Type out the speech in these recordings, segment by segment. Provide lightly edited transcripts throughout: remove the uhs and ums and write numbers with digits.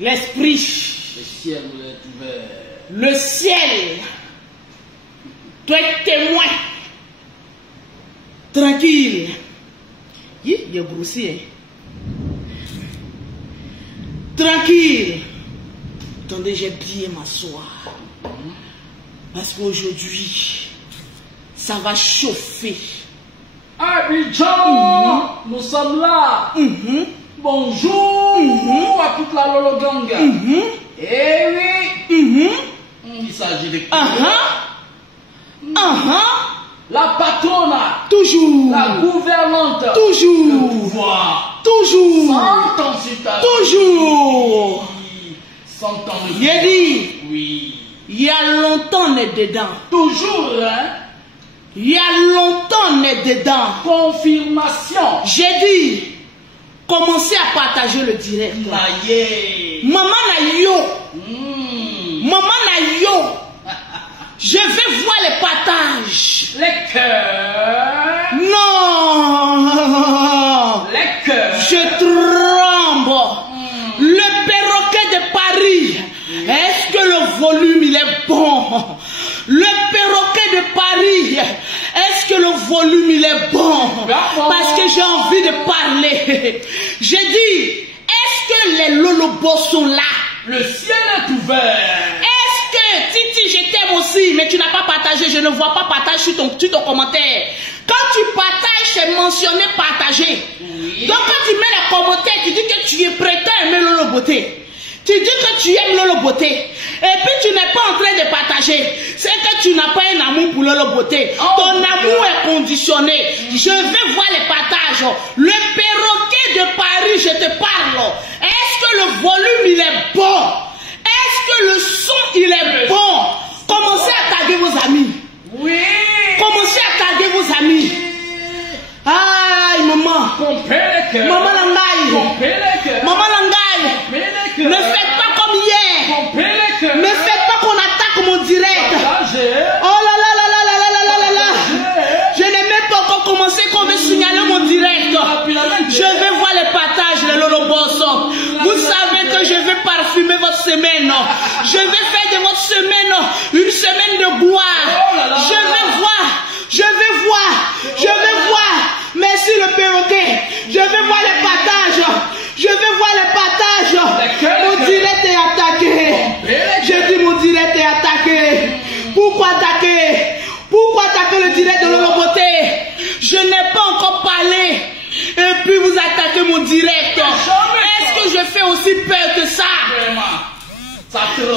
L'esprit. Le ciel est ouvert. Le ciel doit être témoin. Tranquille. Il a grossi. Tranquille. Attendez, j'ai bien m'asseoir. Parce qu'aujourd'hui, ça va chauffer. Abidjan, nous sommes là. Bonjour à toute la Lolo Gang. Eh oui. Il s'agit de la patronne. Toujours. La gouvernante. Toujours. Le pouvoir. Toujours. 100 ans sur ta Toujours. 100 ans de J'ai dit. Oui. Il y a longtemps on est dedans. Toujours, hein. Il y a longtemps on est dedans. Confirmation. J'ai dit. Commencez à partager le direct. Maman na yo. Maman na yo. Je vais voir les partages. Les cœurs. Non. Les cœurs. Je tremble. Le perroquet de Paris. Est-ce que le volume il est bon? Le perroquet de Paris. Est-ce que le volume il est bon? Parce que j'ai envie de parler. J'ai dit, est-ce que les lolobos sont là? Le ciel est ouvert. Est-ce que, Titi, je t'aime aussi, mais tu n'as pas partagé, je ne vois pas partage sur ton commentaire. Quand tu partages, c'est mentionné partager. Oui. Donc quand tu mets les commentaires, tu dis que tu es prêt à aimer Loloboté. Tu dis que tu aimes Loloboté. Et puis tu n'es pas en train de partager. C'est que tu n'as pas un amour pour Loloboté. Ton amour est conditionné. Je vais voir les partages. Le perroquet de Paris, je te parle. Est-ce que le volume il est bon? Est-ce que le son il est bon? Commencez à taguer vos amis. Oui. Commencez à taguer vos amis. Aïe maman. Maman Langaï. Maman Langaï. Ne faites pas comme hier. Ne faites pas qu'on attaque mon direct. Oh là là là là là là là là là. Je n'ai même pas encore commencé qu'on veut signaler mon direct. Je vais voir les partages, les lolobos. Vous savez que je vais parfumer votre semaine. Je vais faire de votre semaine une semaine de gloire. Je vais voir. Je vais voir. Je vais voir. Merci le perroquet. Je vais voir les partages. Je vais voir les partages. Mon direct est attaqué. J'ai dit mon direct est attaqué. Pourquoi attaquer? Pourquoi attaquer le direct de Loloboté? Je n'ai pas encore parlé. Et puis vous attaquez mon direct. Est-ce que je fais aussi peur que ça?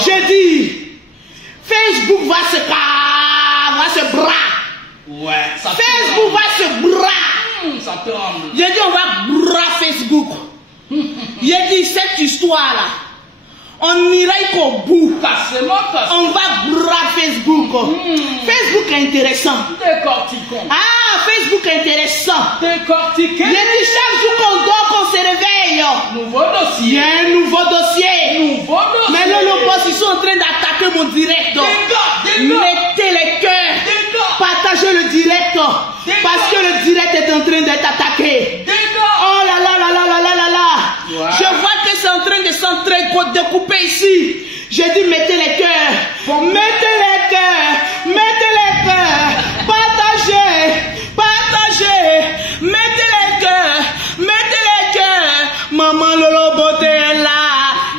J'ai dit, Facebook va se bras. Ouais, Facebook va se bras. J'ai dit on va bras Facebook. J'ai dit cette histoire là. On ira qu'au bout. On va bras Facebook. Facebook est intéressant. Facebook est intéressant. J'ai dit chaque jour qu'on dort, qu'on se réveille. Nouveau dossier. Il y a un nouveau dossier. Mais là, ils sont en train d'attaquer mon direct. Mettez les cœurs. Partagez le direct. Parce que le direct est en train d'être attaqué. Oh là là là là là là là là. Ouais. Je vois que c'est en train de découper ici. J'ai dit mettez les cœurs. Mettez les cœurs. Mettez les cœurs. Partagez. Partagez. Mettez les cœurs. Mettez les cœurs. Maman Loloboté est là.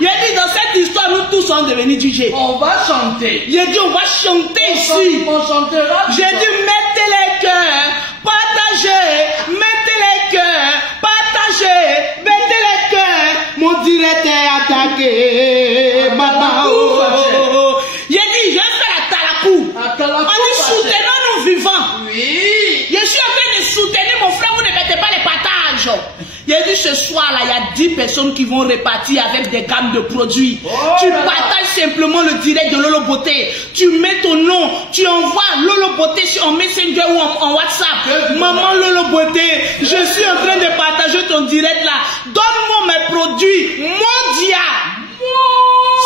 Il a dit dans cette histoire, nous tous sommes devenus DJ. On va chanter. Il a dit on va chanter ici. On chantera. J'ai dit mettez les cœurs. Partagez. Mettez les cœurs. Partagez. Mettez les cœurs. Mon direct est attaqué. Maman. Il a dit je vais faire la talakou. On dit soutenons nos vivants. Oui. Je suis en train de soutenir mon frère. Vous ne mettez pas les partages. Il a dit ce soir là, il y a 10 personnes qui vont repartir avec des gammes de produits. Tu partages simplement le direct de Loloboté. Tu mets ton nom, tu envoies Loloboté en Messenger ou en WhatsApp. Maman Loloboté, je suis en train de partager ton direct là. Donne-moi mes produits mondiaux.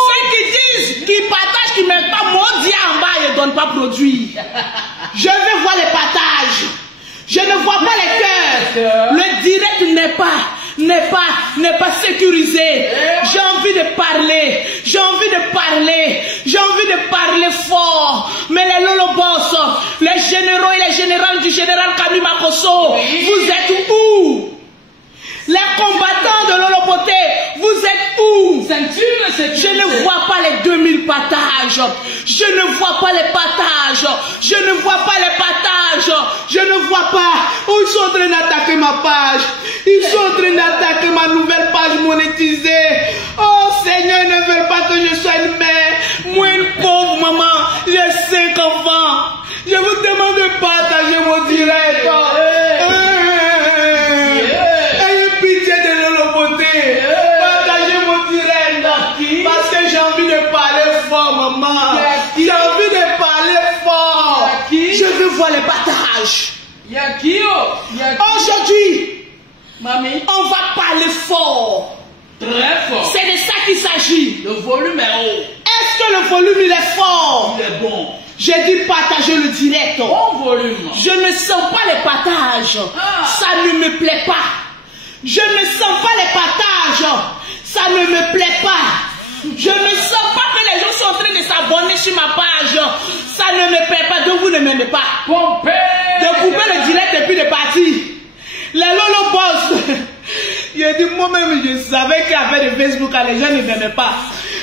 Ceux qui disent, qui partagent, qui ne mettent pas mondial en bas, ils ne donnent pas produit. Je vais voir les partages. Je ne vois pas les cœurs. Le direct n'est pas sécurisé. J'ai envie de parler. parler fort. Mais les Lolobos, les généraux et les générales du général Kami Makosso, vous êtes où? Les combattants de Lolopoté, vous êtes où? Je ne vois pas les 2000 partages. Je ne vois pas les partages. Je ne vois pas les partages. Je ne vois pas. Ils sont en train d'attaquer ma page. Ils sont en train d'attaquer ma nouvelle page monétisée. Oh Seigneur, ils ne veulent pas que je sois une mère. Moi, une pauvre maman. J'ai 5 enfants. Je vous demande de partager mon direct. Parce que j'ai envie de parler fort, maman. J'ai envie de parler fort. Je veux voir les partages. Aujourd'hui, on va parler fort. Très fort. C'est de ça qu'il s'agit. Le volume est haut. Est-ce que le volume il est fort? Il est bon. J'ai dit partager le direct. Bon volume. Je ne sens pas les partages. Ça ne me plaît pas. Je ne sens pas les partages. Ça ne me plaît pas. Je ne sens pas que les gens sont en train de s'abonner sur ma page. Ça ne me plaît pas. Donc vous ne m'aimez pas. De couper le direct et puis de partir. Les Lolobos. Il dit moi-même je savais qu'avec le Facebook les gens ne m'aimaient pas.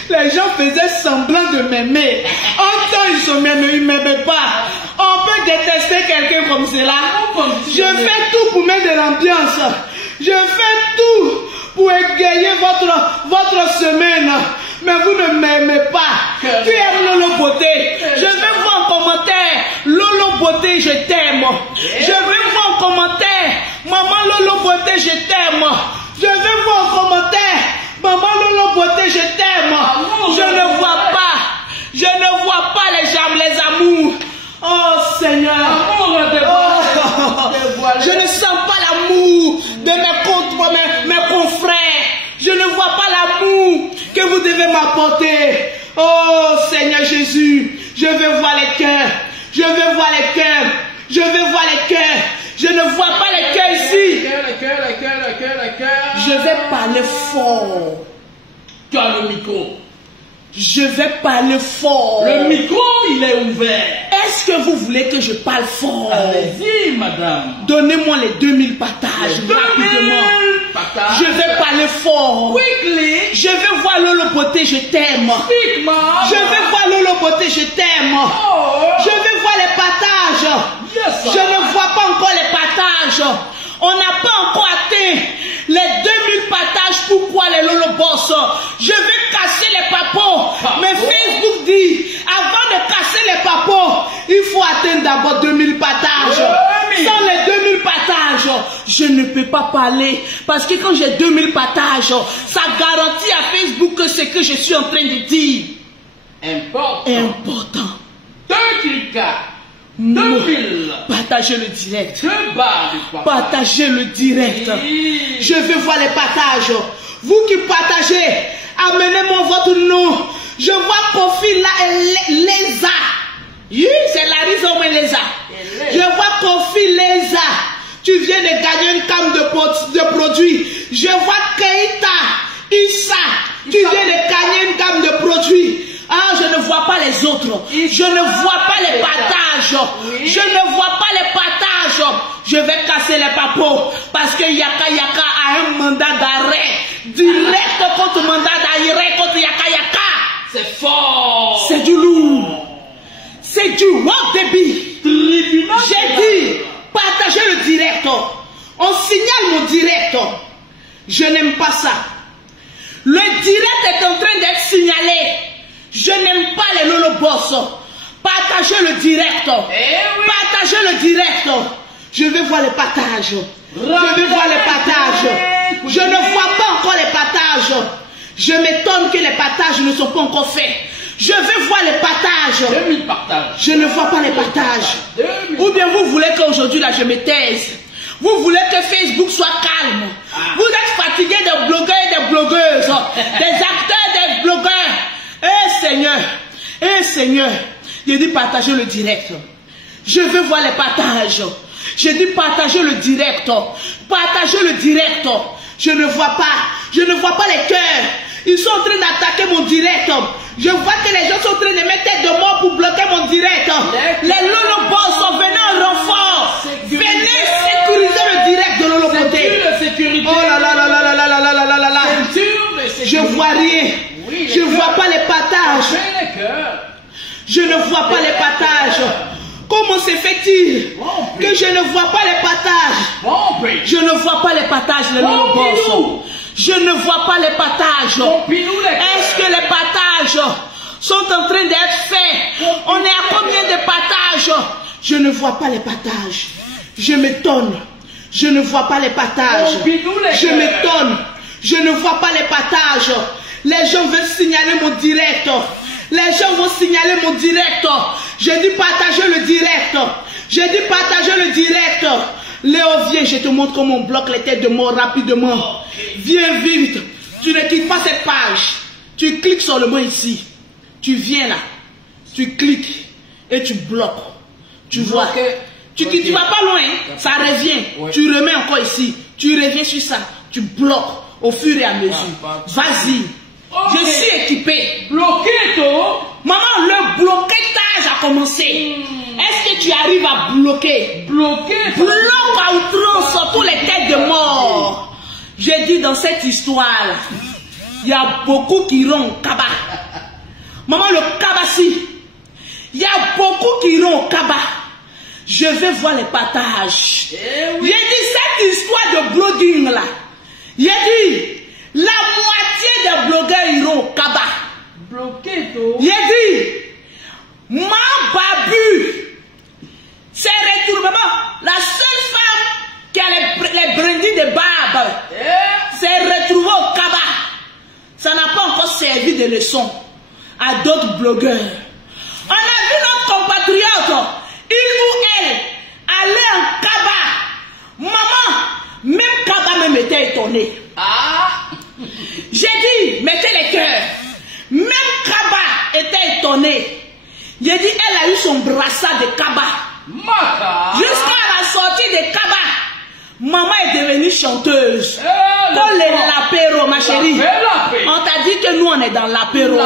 Les gens faisaient semblant de m'aimer. En temps ils sont m'aimaient, ils ne m'aimaient pas. On peut détester quelqu'un comme cela. Je fais tout pour mettre de l'ambiance. Je fais tout pour égayer votre semaine. Mais vous ne m'aimez pas. Tu aimes Lolopoté. Je vais voir en commentaire. Lolopoté, je t'aime. Je vais voir en commentaire. Maman Lolopoté, je t'aime. Je vais voir en commentaire. Maman Lolopoté, je t'aime. Je ne vois pas. Je ne vois pas les jambes, les amours. Oh Seigneur. Je ne sens pas l'amour de mes confrères. Je ne vois pas l'amour que vous devez m'apporter. Oh Seigneur Jésus, je veux voir les cœurs. Je veux voir les cœurs. Je veux voir les cœurs. Je ne vois pas les cœurs ici. Les cœurs. Je vais parler fort. Tu as le micro. Je vais parler fort. Le micro, il est ouvert. Est-ce que vous voulez que je parle fort? Allez-y, madame. Donnez-moi les 2000 partages rapidement. Je vais parler fort. Quickly. Je vais voir Lolopoté, je t'aime. Speak, mom. Je vais voir Lolopoté, je t'aime. Je vais voir les partages. Yes, je ne vois pas encore les partages. On n'a pas encore atteint les 2000 partages. Pourquoi les Lolobos? Je vais casser les papos. Mais Facebook dit, avant de casser les papos, il faut atteindre d'abord 2000 partages. Sans les 2000 partages, je ne peux pas parler. Parce que quand j'ai 2000 partages, ça garantit à Facebook que ce que je suis en train de dire important. 2000. Partagez le direct. Partagez le direct. Je veux voir les partages. Vous qui partagez, amenez-moi votre nom. Je vois Kofi là, Leza. Oui, c'est Larissa ou Leza. Je vois Kofi Leza. Tu viens de gagner une cam de produits. Je vois Keita Issa. Tu viens de gagner une gamme de produits. Ah, je ne vois pas les autres. Je ne vois pas les partages. Je ne vois pas les partages. Je vais casser les papos. Parce que Yaka Yaka a un mandat d'arrêt. Direct contre mandat d'arrêt contre Yaka Yaka. C'est fort. C'est du lourd. C'est du rock débit. J'ai dit, partagez le direct. On signale mon direct. Je n'aime pas ça. Le direct est en train d'être signalé. Je n'aime pas les Lolobos. Partagez le direct. Partagez le direct. Je vais voir les partages. Je vais voir les partages. Je ne vois pas encore les partages. Je m'étonne que les partages ne sont pas encore faits. Je vais voir les partages. 2000 partages. Je ne vois pas les partages. Ou bien vous voulez qu'aujourd'hui là je me taise. Vous voulez que Facebook soit calme. Vous êtes fatigué des blogueurs et des blogueuses. Des acteurs et des blogueurs. Eh Seigneur, j'ai dit partager le direct. Je veux voir les partages. J'ai dit partager le direct. Partagez le direct. Je ne vois pas les cœurs. Ils sont en train d'attaquer mon direct. Je vois que les gens sont en train de mettre tête de mort pour bloquer mon direct. Les Lolo Boss sont venus en renfort. Venez sécuriser le direct de Lolo Poté. Oh là là là là là là là là là là là. Je vois rien. Je ne vois pas les partages. Je ne vois pas les partages. Comment se fait-il que je ne vois pas les partages? Je ne vois pas les partages, les Lolo Boss. Je ne vois pas les partages. Est-ce que les partages sont en train d'être faits? On est à combien de partages? Je ne vois pas les partages. Je m'étonne. Je ne vois pas les partages. Je m'étonne. Je ne vois pas les partages. Les gens veulent signaler mon direct. Les gens vont signaler mon direct. J'ai dit partager le direct. J'ai dit partager le direct. Léo, viens, je te montre comment on bloque les têtes de mort rapidement. Viens vite. Tu ne quittes pas cette page. Tu cliques sur le mot ici. Tu viens là. Tu cliques et tu bloques. Tu vois. Tu ne vas pas loin. Hein? Ça revient. Tu remets encore ici. Tu reviens sur ça. Tu bloques au fur et à mesure. Vas-y. Je suis équipé. Bloqué, toi. Maman, le blocage a commencé. Est-ce que tu arrives à bloquer? Bloque à outrance sur tous les têtes de mort. J'ai dit dans cette histoire, il y a beaucoup qui iront au Kaba. Maman, le Kabassi, il y a beaucoup qui iront au Kaba. Je vais voir les partages. J'ai dit cette histoire de blogging là. J'ai dit, la moitié des blogueurs iront au Kaba. Bloqué, toi. J'ai dit, ma babu, c'est retournement. La seule femme qui a les brindilles de barbe, s'est retrouvée au Kaba. Ça n'a pas encore servi de leçon à d'autres blogueurs. On a vu notre compatriote, il ou elle, aller en Kaba. Maman, même Kaba même était étonné. J'ai dit, mettez les cœurs. Même Kaba était étonné. J'ai dit, elle a eu son brassard de Kaba. Jusqu'à la sortie de Kaba, maman est devenue chanteuse. Dans les l'apéro, ma chérie. On t'a dit que nous, on est dans l'apéro.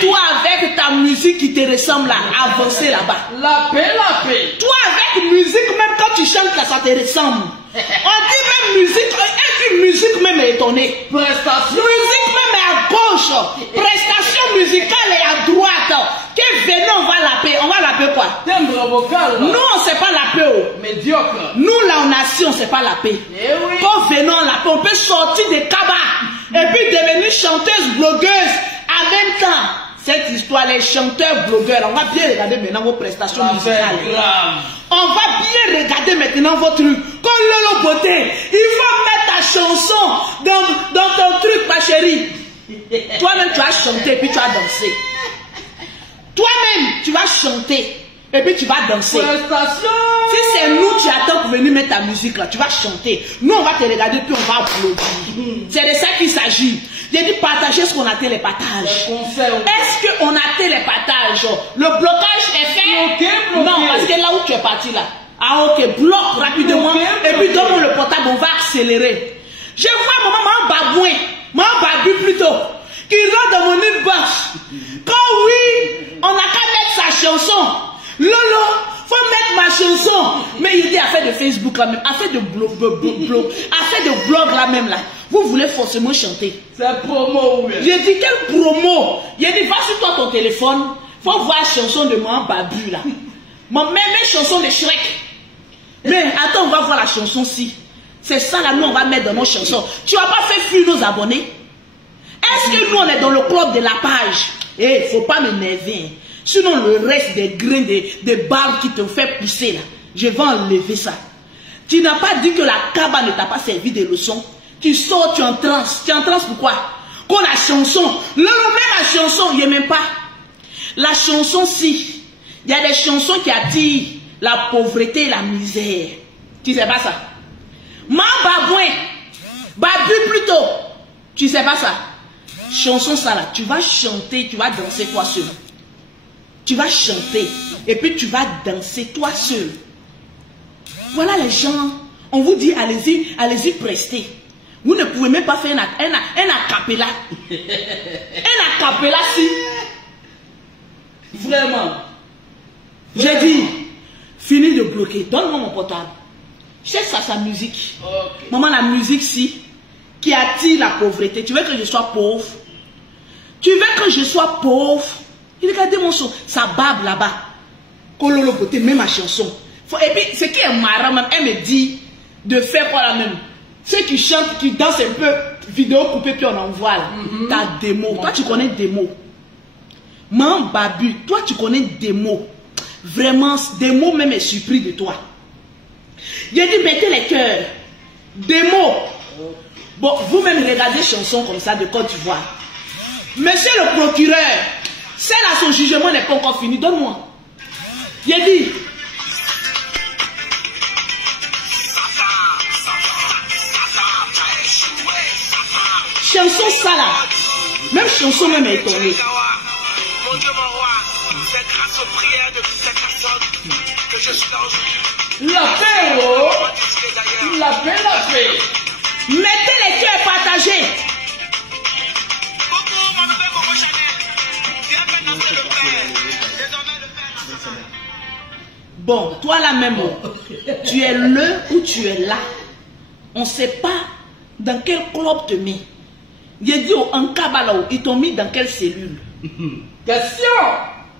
Toi, avec ta musique qui te ressemble à avancer là-bas. Toi, avec musique, même quand tu chantes là, ça te ressemble. On dit même musique, est-ce que musique même est étonnée? Prestation. Musique même est à gauche. Prestation musicale est à droite. Que venez, on va l'appeler. On va l'appeler quoi? Timbre vocal. Nous, on ne sait pas l'appeler. Médiocre. Nous, là, on a si, on ne sait pas l'appeler. Oui. Quand venons l'appeler, on peut sortir des cabas et puis devenir chanteuse, blogueuse en même temps. Cette histoire, les chanteurs, blogueurs, on va bien regarder maintenant vos prestations musicales. On va bien regarder maintenant votre truc. Comme Lolo Poté, il faut mettre ta chanson dans ton truc, ma chérie. Toi-même, tu vas chanter et puis tu vas danser. Toi-même, tu vas chanter et puis tu vas danser. Si c'est nous, tu attends pour venir mettre ta musique là, tu vas chanter. Nous, on va te regarder puis on va applaudir. C'est de ça qu'il s'agit. J'ai dit partager ce qu'on a atteint les partages. Est-ce qu'on a atteint les partages? Le blocage est fait? Non, parce que là où tu es parti là. Ah ok, bloque rapidement et puis donne-moi le portable, on va accélérer. Je vois maman babouin, maman babu plutôt, qui rentre dans mon inbox. Quand oui, on n'a qu'à mettre sa chanson. Lolo, faut mettre ma chanson. Mais il dit affaire de Facebook là même, affaire de affaire de blog là même là. Vous voulez forcément chanter. C'est promo. J'ai dit quelle promo? J'ai dit va sur toi ton téléphone, faut voir la chanson de maman babu là. Même mes chansons de Shrek. Mais attends, on va voir la chanson-ci. C'est ça là, nous on va mettre dans nos chansons. Tu vas pas faire fuir nos abonnés? Est-ce que nous on est dans le club de la page? Eh, faut pas m'énerver. Sinon le reste des grains, des barbes qui te fait pousser là, je vais enlever ça. Tu n'as pas dit que la Kaba ne t'a pas servi de leçon. Tu sors, tu en transe. Tu en transe pourquoi? Quand la chanson, même la chanson, il n'y a même pas. La chanson si, il y a des chansons qui attirent la pauvreté et la misère. Tu sais pas ça? Ma babouin, babu plutôt. Tu sais pas ça? Chanson ça là, tu vas chanter, tu vas danser toi seul. Tu vas chanter et puis tu vas danser toi seul. Voilà les gens, on vous dit allez-y, allez-y prester. Vous ne pouvez même pas faire un acapella. Un acapella si. Vraiment. J'ai dit, fini de bloquer. Donne-moi mon portable. Cherche ça, sa musique. Okay. Maman, la musique, si, qui attire la pauvreté. Tu veux que je sois pauvre? Tu veux que je sois pauvre? Regardez mon son. Ça barbe là-bas. Kololo côté, même ma chanson. Et puis, ce qui est marrant, même, elle me dit de faire quoi la même. Ceux qui chantent, qui dansent un peu, vidéo coupée, puis on envoie là. T'as des mots. Toi, tu connais des mots. Maman Babu, toi, tu connais des mots. Vraiment, des mots même est surpris de toi. J'ai dit, mettez les cœurs. Des mots. Bon, vous-même regardez chansons comme ça de Côte d'Ivoire. Monsieur le procureur, celle-là, son jugement n'est pas encore fini. Donne-moi. J'ai dit. Chanson ça là. Même chanson même est étonnée. Mon Dieu, mon roi, c'est grâce aux prières de toutes ces personnes que je suis là aujourd'hui. La paix, oh! La paix, la paix. Mettez les cœurs partagés. Coucou, mon bébé Coco Chanel. Tu as fait naître le Père. Désormais, le Père. Bon, toi là même, tu es le ou tu es là. On ne sait pas dans quel club te met. J'ai dit au Ankabala, ils t'ont mis dans quelle cellule? Question.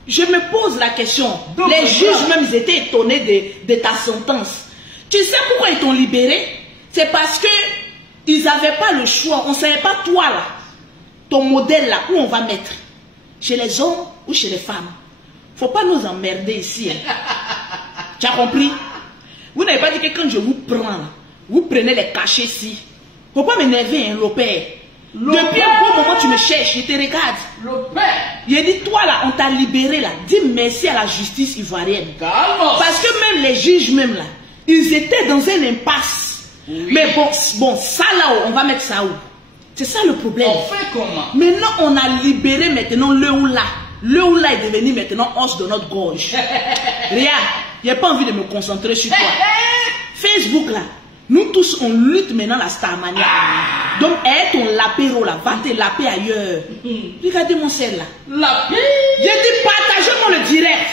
Je me pose la question. Donc, les juges même ils étaient étonnés de ta sentence. Tu sais pourquoi ils t'ont libéré? C'est parce que ils n'avaient pas le choix. On ne savait pas toi là, ton modèle là, où on va mettre. Chez les hommes ou chez les femmes. Faut pas nous emmerder ici. Hein. Tu as compris? Vous n'avez pas dit que quand je vous prends, vous prenez les cachets ici. Faut pas m'énerver, hein, le père. Depuis un bon moment, tu me cherches, je te regarde. Le Père. J'ai dit, toi là, on t'a libéré là. Dis merci à la justice ivoirienne. Calme. Parce que même les juges, même là, ils étaient dans un impasse. Oui. Mais bon, ça là, on va mettre ça où? C'est ça le problème. On fait comment? Maintenant, on a libéré maintenant le oula. Le oula est devenu maintenant os de notre gorge. Regarde, il n'y a pas envie de me concentrer sur toi. Facebook là. Nous tous, on lutte maintenant la Starmania. Donc, aide ton lapéro là, va te laper ailleurs. Regardez mon sel là. Lapé. J'ai dit, partagez-moi le direct.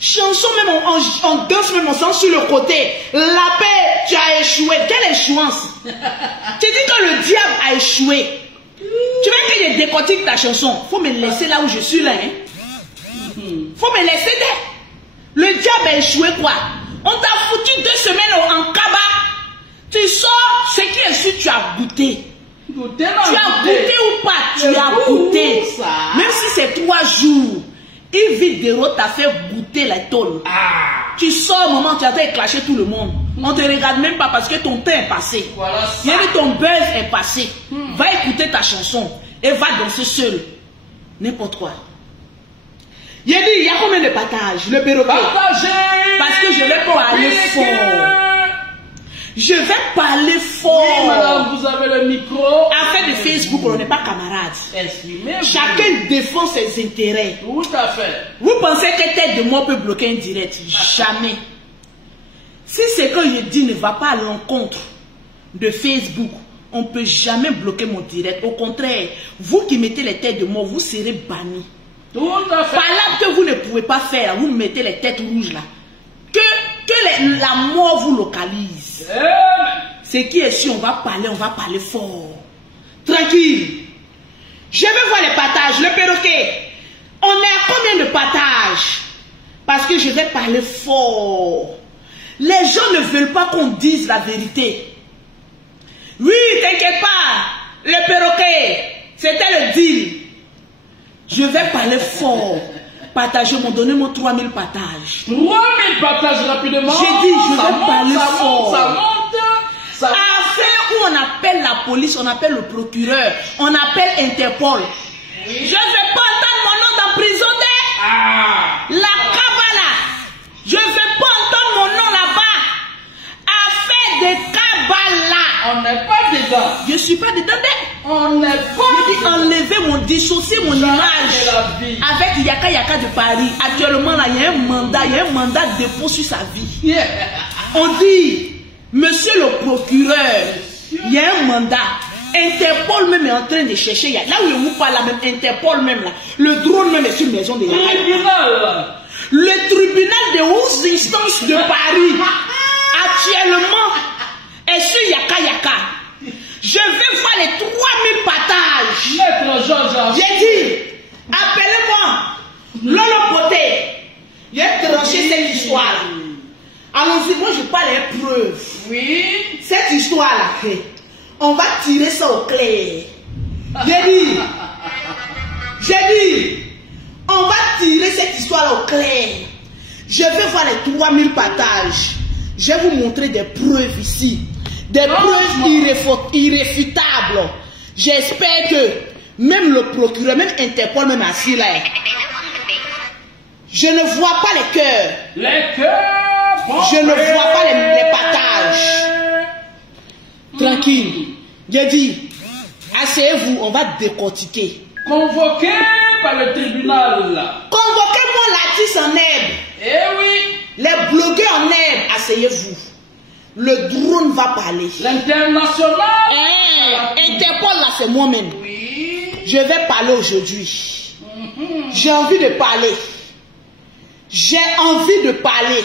Chanson même, on danse même ensemble sur le côté. Lapé, tu as échoué. Quelle échouance? Tu dis que le diable a échoué. Tu veux que je décortique ta chanson? Faut me laisser là où je suis là. Hein? Faut me laisser là. Le diable a échoué quoi? On t'a foutu 2 semaines en Kaba. Tu sors, ce qui est sûr, tu as goûté. Tu as goûté ou pas? Tu as goûté. Même si c'est 3 jours, une vidéo t'a fait goûter la tôle. Tu sors, maman, tu as fait clasher tout le monde. On te regarde même pas parce que ton temps est passé. Voilà ça. Il y a dit ton buzz est passé. Va écouter ta chanson et va danser seul. N'importe quoi. Il y a dit, il y a combien de partages? Le perroquet. Partagez. Parce que je vais parler fort. Je vais parler fort. Oui, madame, vous avez le micro. Affaire de Facebook, on n'est pas camarades. Exprimez-vous. Chacun défend ses intérêts. Tout à fait. Vous pensez que tête de moi peut bloquer un direct? Jamais. Si ce que je dis ne va pas à l'encontre de Facebook, on ne peut jamais bloquer mon direct. Au contraire, vous qui mettez les têtes de moi, vous serez bannis. Tout à fait. Par là que vous ne pouvez pas faire, vous mettez les têtes rouges là. Que la mort vous localise. Ce qui est sûr, on va parler fort. Tranquille. Je veux voir les partages, le perroquet. On est à combien de partages? Parce que je vais parler fort. Les gens ne veulent pas qu'on dise la vérité. Oui, t'inquiète pas. Le perroquet, c'était le deal. Je vais parler fort. Partagez-moi, donnez-moi 3000 partages. 3000 partages rapidement. J'ai dit, je vais parler fort. Ça monte. Affaire où on appelle la police, on appelle le procureur, on appelle Interpol. Je ne vais pas entendre mon nom dans prison. La Kabbalah. Je ne vais pas entendre mon nom là-bas. Affaire de Kabbalah. On n'est pas dedans. Je ne suis pas dedans. On n'est pas. Je dis enlever dissocier mon image avec Yaka Yaka de Paris. Actuellement là, il y a un mandat de dépôt sur sa vie. On dit, monsieur le procureur, il y a un mandat. Interpol même est en train de chercher. Là où je vous parle, là, même Interpol même là. Le drone même est sur maison de Yaka. Le tribunal de haute instance de Paris actuellement est sur Yaka Yaka. Je vais voir les 3000 partages. J'ai dit, appelez-moi Lolo Poté. J'ai tranché cette histoire. Allons-y, moi je parle des preuves. Oui. Cette histoire-là, on va tirer ça au clair. J'ai dit, on va tirer cette histoire-là au clair. Je vais voir les 3000 partages. Je vais vous montrer des preuves ici. Des preuves irréfutables. J'espère que même le procureur, même Interpol, même assis là, je ne vois pas les cœurs. Les cœurs. Je ne vois pas les partages. Tranquille. J'ai dit, asseyez-vous, on va décortiquer. Convoqué par le tribunal. Convoquez-moi l'artiste en herbe. Eh oui. Les blogueurs en herbe, asseyez-vous. Le drone va parler. L'international. Interpol là, c'est moi-même. Oui. Je vais parler aujourd'hui. J'ai envie de parler. J'ai envie de parler.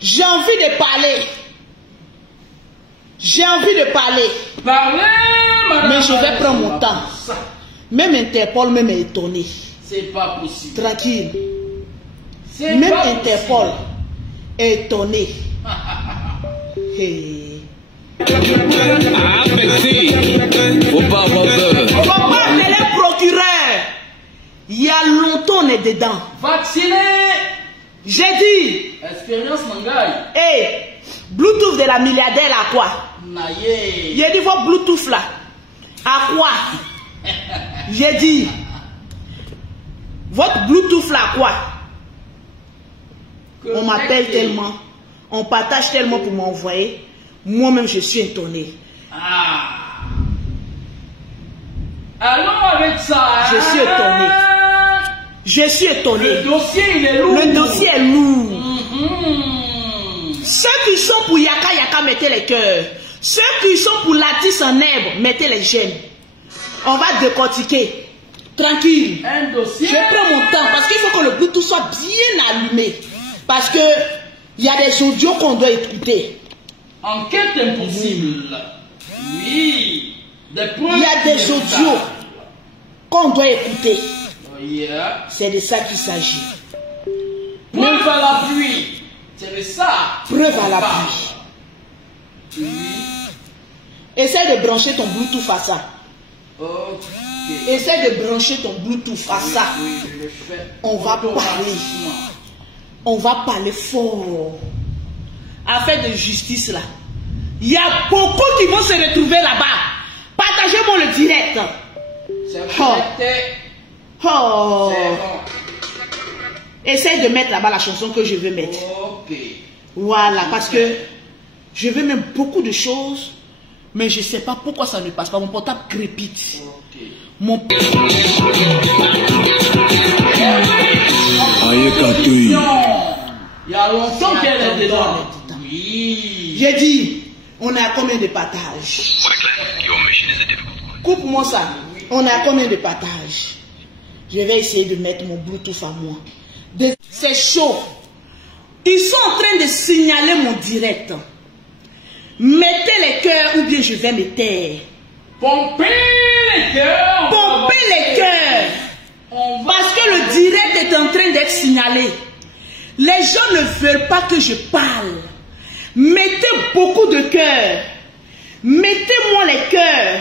J'ai envie de parler. J'ai envie de parler. Parlez, madame. Mais je vais prendre mon temps. Même Interpol même est étonné. C'est pas possible. Tranquille. Même Interpol est étonné. Hey. Faut pas avoir peur. On va pas appeler le procureur. Il y a longtemps on est dedans. Vacciné. J'ai dit. Expérience Mangaï. Hey, Bluetooth de la milliardaire à quoi? Naïe. J'ai dit votre Bluetooth là. À quoi? J'ai dit. Votre Bluetooth là à quoi? On m'appelle tellement. On partage tellement pour m'envoyer. Moi-même je suis étonné. Ah. Allons avec ça. Je suis étonné. Je suis étonné. Le dossier il est lourd. Le dossier est lourd. Ceux qui sont pour Yaka Yaka, mettez les cœurs. Ceux qui sont pour l'artiste en herbe, mettez les j'aime. On va décortiquer. Tranquille. Un dossier. Je prends mon temps parce qu'il faut que le Bluetooth soit bien allumé. Parce que il y a des audios qu'on doit écouter. Enquête impossible. Oui. Il y a des audios qu'on doit écouter. Oh yeah. C'est de ça qu'il s'agit. Preuve à l'appui. C'est de ça. Preuve à l'appui. Oui. Essaie de brancher ton Bluetooth à ça. Ok. Essaie de brancher ton Bluetooth à ça. Oui, je le fais. On va parler. On va parler fort. Affaire de justice là. Il y a beaucoup qui vont se retrouver là-bas. Partagez-moi le direct. C'est Oh. bon. Essaye de mettre là-bas la chanson que je veux mettre. Ok. Voilà, parce que je veux même beaucoup de choses, mais je ne sais pas pourquoi ça ne passe pas. Mon portable crépite. Ok. Mon... Il y a longtemps qu'elle est dedans. Oui. J'ai dit, on est à combien de partages? Coupe-moi ça. On est à combien de partages? Je vais essayer de mettre mon Bluetooth à moi. C'est chaud. Ils sont en train de signaler mon direct. Mettez les cœurs ou bien je vais me taire. Pompez les cœurs. Pompez les cœurs. Parce que le direct est en train d'être signalé. Les gens ne veulent pas que je parle. Mettez beaucoup de cœurs. Mettez-moi les cœurs.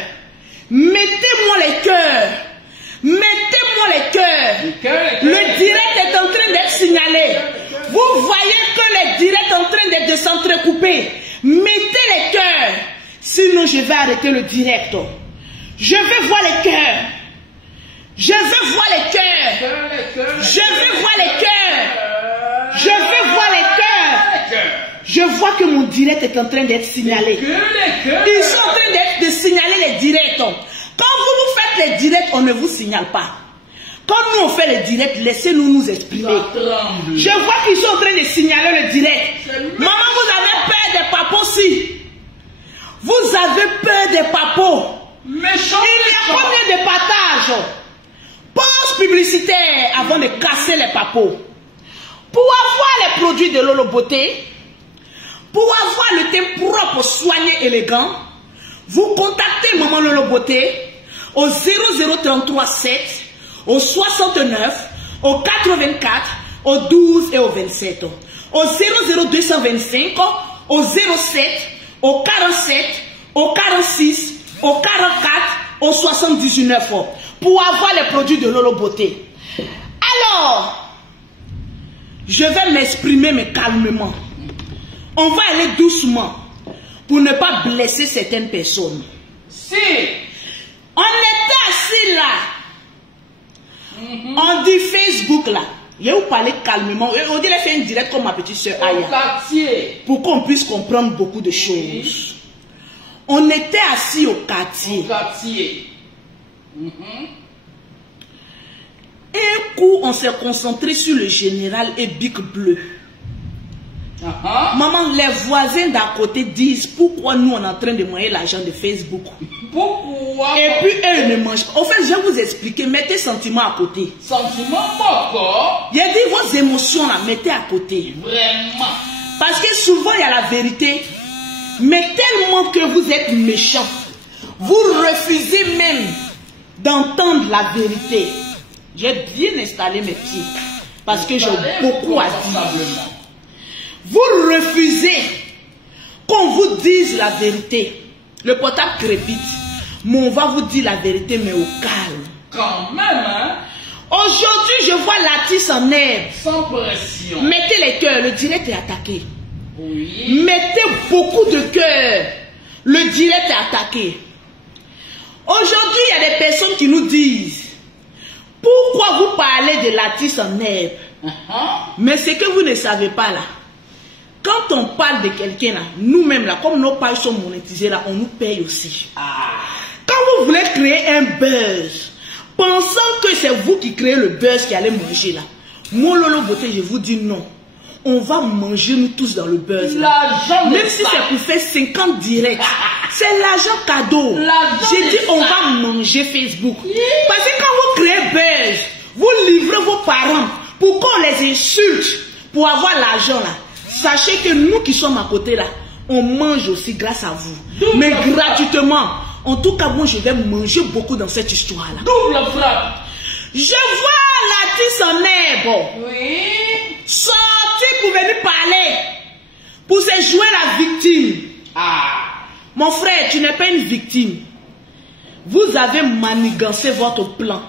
Mettez-moi les cœurs. Mettez-moi les cœurs. Le direct est en train d'être signalé. Vous voyez que le direct est en train d'être s'entrecouper. Mettez les cœurs. Sinon, je vais arrêter le direct. Je vais voir les cœurs. Je veux voir les cœurs. Je veux voir les cœurs. Je veux voir les cœurs. Je vois que mon direct est en train d'être signalé. Ils sont en train de signaler les directs. Quand vous faites les directs, on ne vous signale pas. Quand nous on fait les directs, laissez-nous nous exprimer. Je vois qu'ils sont en train de signaler le direct. Maman, vous avez peur des papos aussi. Vous avez peur des papos. Méchant. Il y a combien de partages? Pause publicitaire avant de casser les papos. Pour avoir les produits de Lolo Beauté, pour avoir le teint propre, soigné, élégant, vous contactez Maman Lolo Beauté au 0033 7, au 69, au 84, au 12 et au 27. Au 00225, au 07, au 47, au 46, au 44, au 79 pour avoir les produits de Lolo Beauté. Alors, je vais m'exprimer mais calmement. On va aller doucement pour ne pas blesser certaines personnes. Si on était assis là, on dit Facebook là. Je vais vous parler calmement. On dirait faire un direct comme ma petite soeur Aya. Pour qu'on puisse comprendre beaucoup de choses. On était assis au quartier. Un coup, on s'est concentré sur le général et Bic Bleu. Maman, les voisins d'à côté disent pourquoi nous on est en train de manger l'argent de Facebook. Pourquoi? Et puis eux ne mangent pas. En fait, je vais vous expliquer. Mettez sentiments à côté. Sentiments pourquoi? Il y a dit vos émotions là, mettez à côté. Vraiment. Parce que souvent il y a la vérité. Mais tellement que vous êtes méchant, vous refusez même d'entendre la vérité. J'ai bien installé mes pieds. Parce que j'ai beaucoup à dire. Vous refusez qu'on vous dise la vérité. Le portable crépite. Mais on va vous dire la vérité, mais au calme. Quand même, hein? Aujourd'hui, je vois Latis en herbe. Sans pression. Mettez les cœurs, le direct est attaqué. Oui. Mettez beaucoup de cœur. Le direct est attaqué. Aujourd'hui, il y a des personnes qui nous disent pourquoi vous parlez de Latis en herbe? Mais ce que vous ne savez pas là, quand on parle de quelqu'un là, nous-mêmes là, comme nos pages sont monétisées là, on nous paye aussi. Quand vous voulez créer un buzz, pensant que c'est vous qui créez le buzz qui allez manger là, mon Lolo Beauté, je vous dis non. On va manger nous tous dans le buzz. Même si c'est pour faire 50 directs. C'est l'argent cadeau. J'ai dit on va manger Facebook. Parce que quand vous créez buzz, vous livrez vos parents pour qu'on les insulte pour avoir l'argent là. Sachez que nous qui sommes à côté là, on mange aussi grâce à vous. Mais gratuitement. En tout cas, moi je vais manger beaucoup dans cette histoire là. Double frappe. Je vois Latis en herbe. Oui. Sorti pour venir parler. Pour se jouer la victime. Mon frère, tu n'es pas une victime. Vous avez manigancé votre plan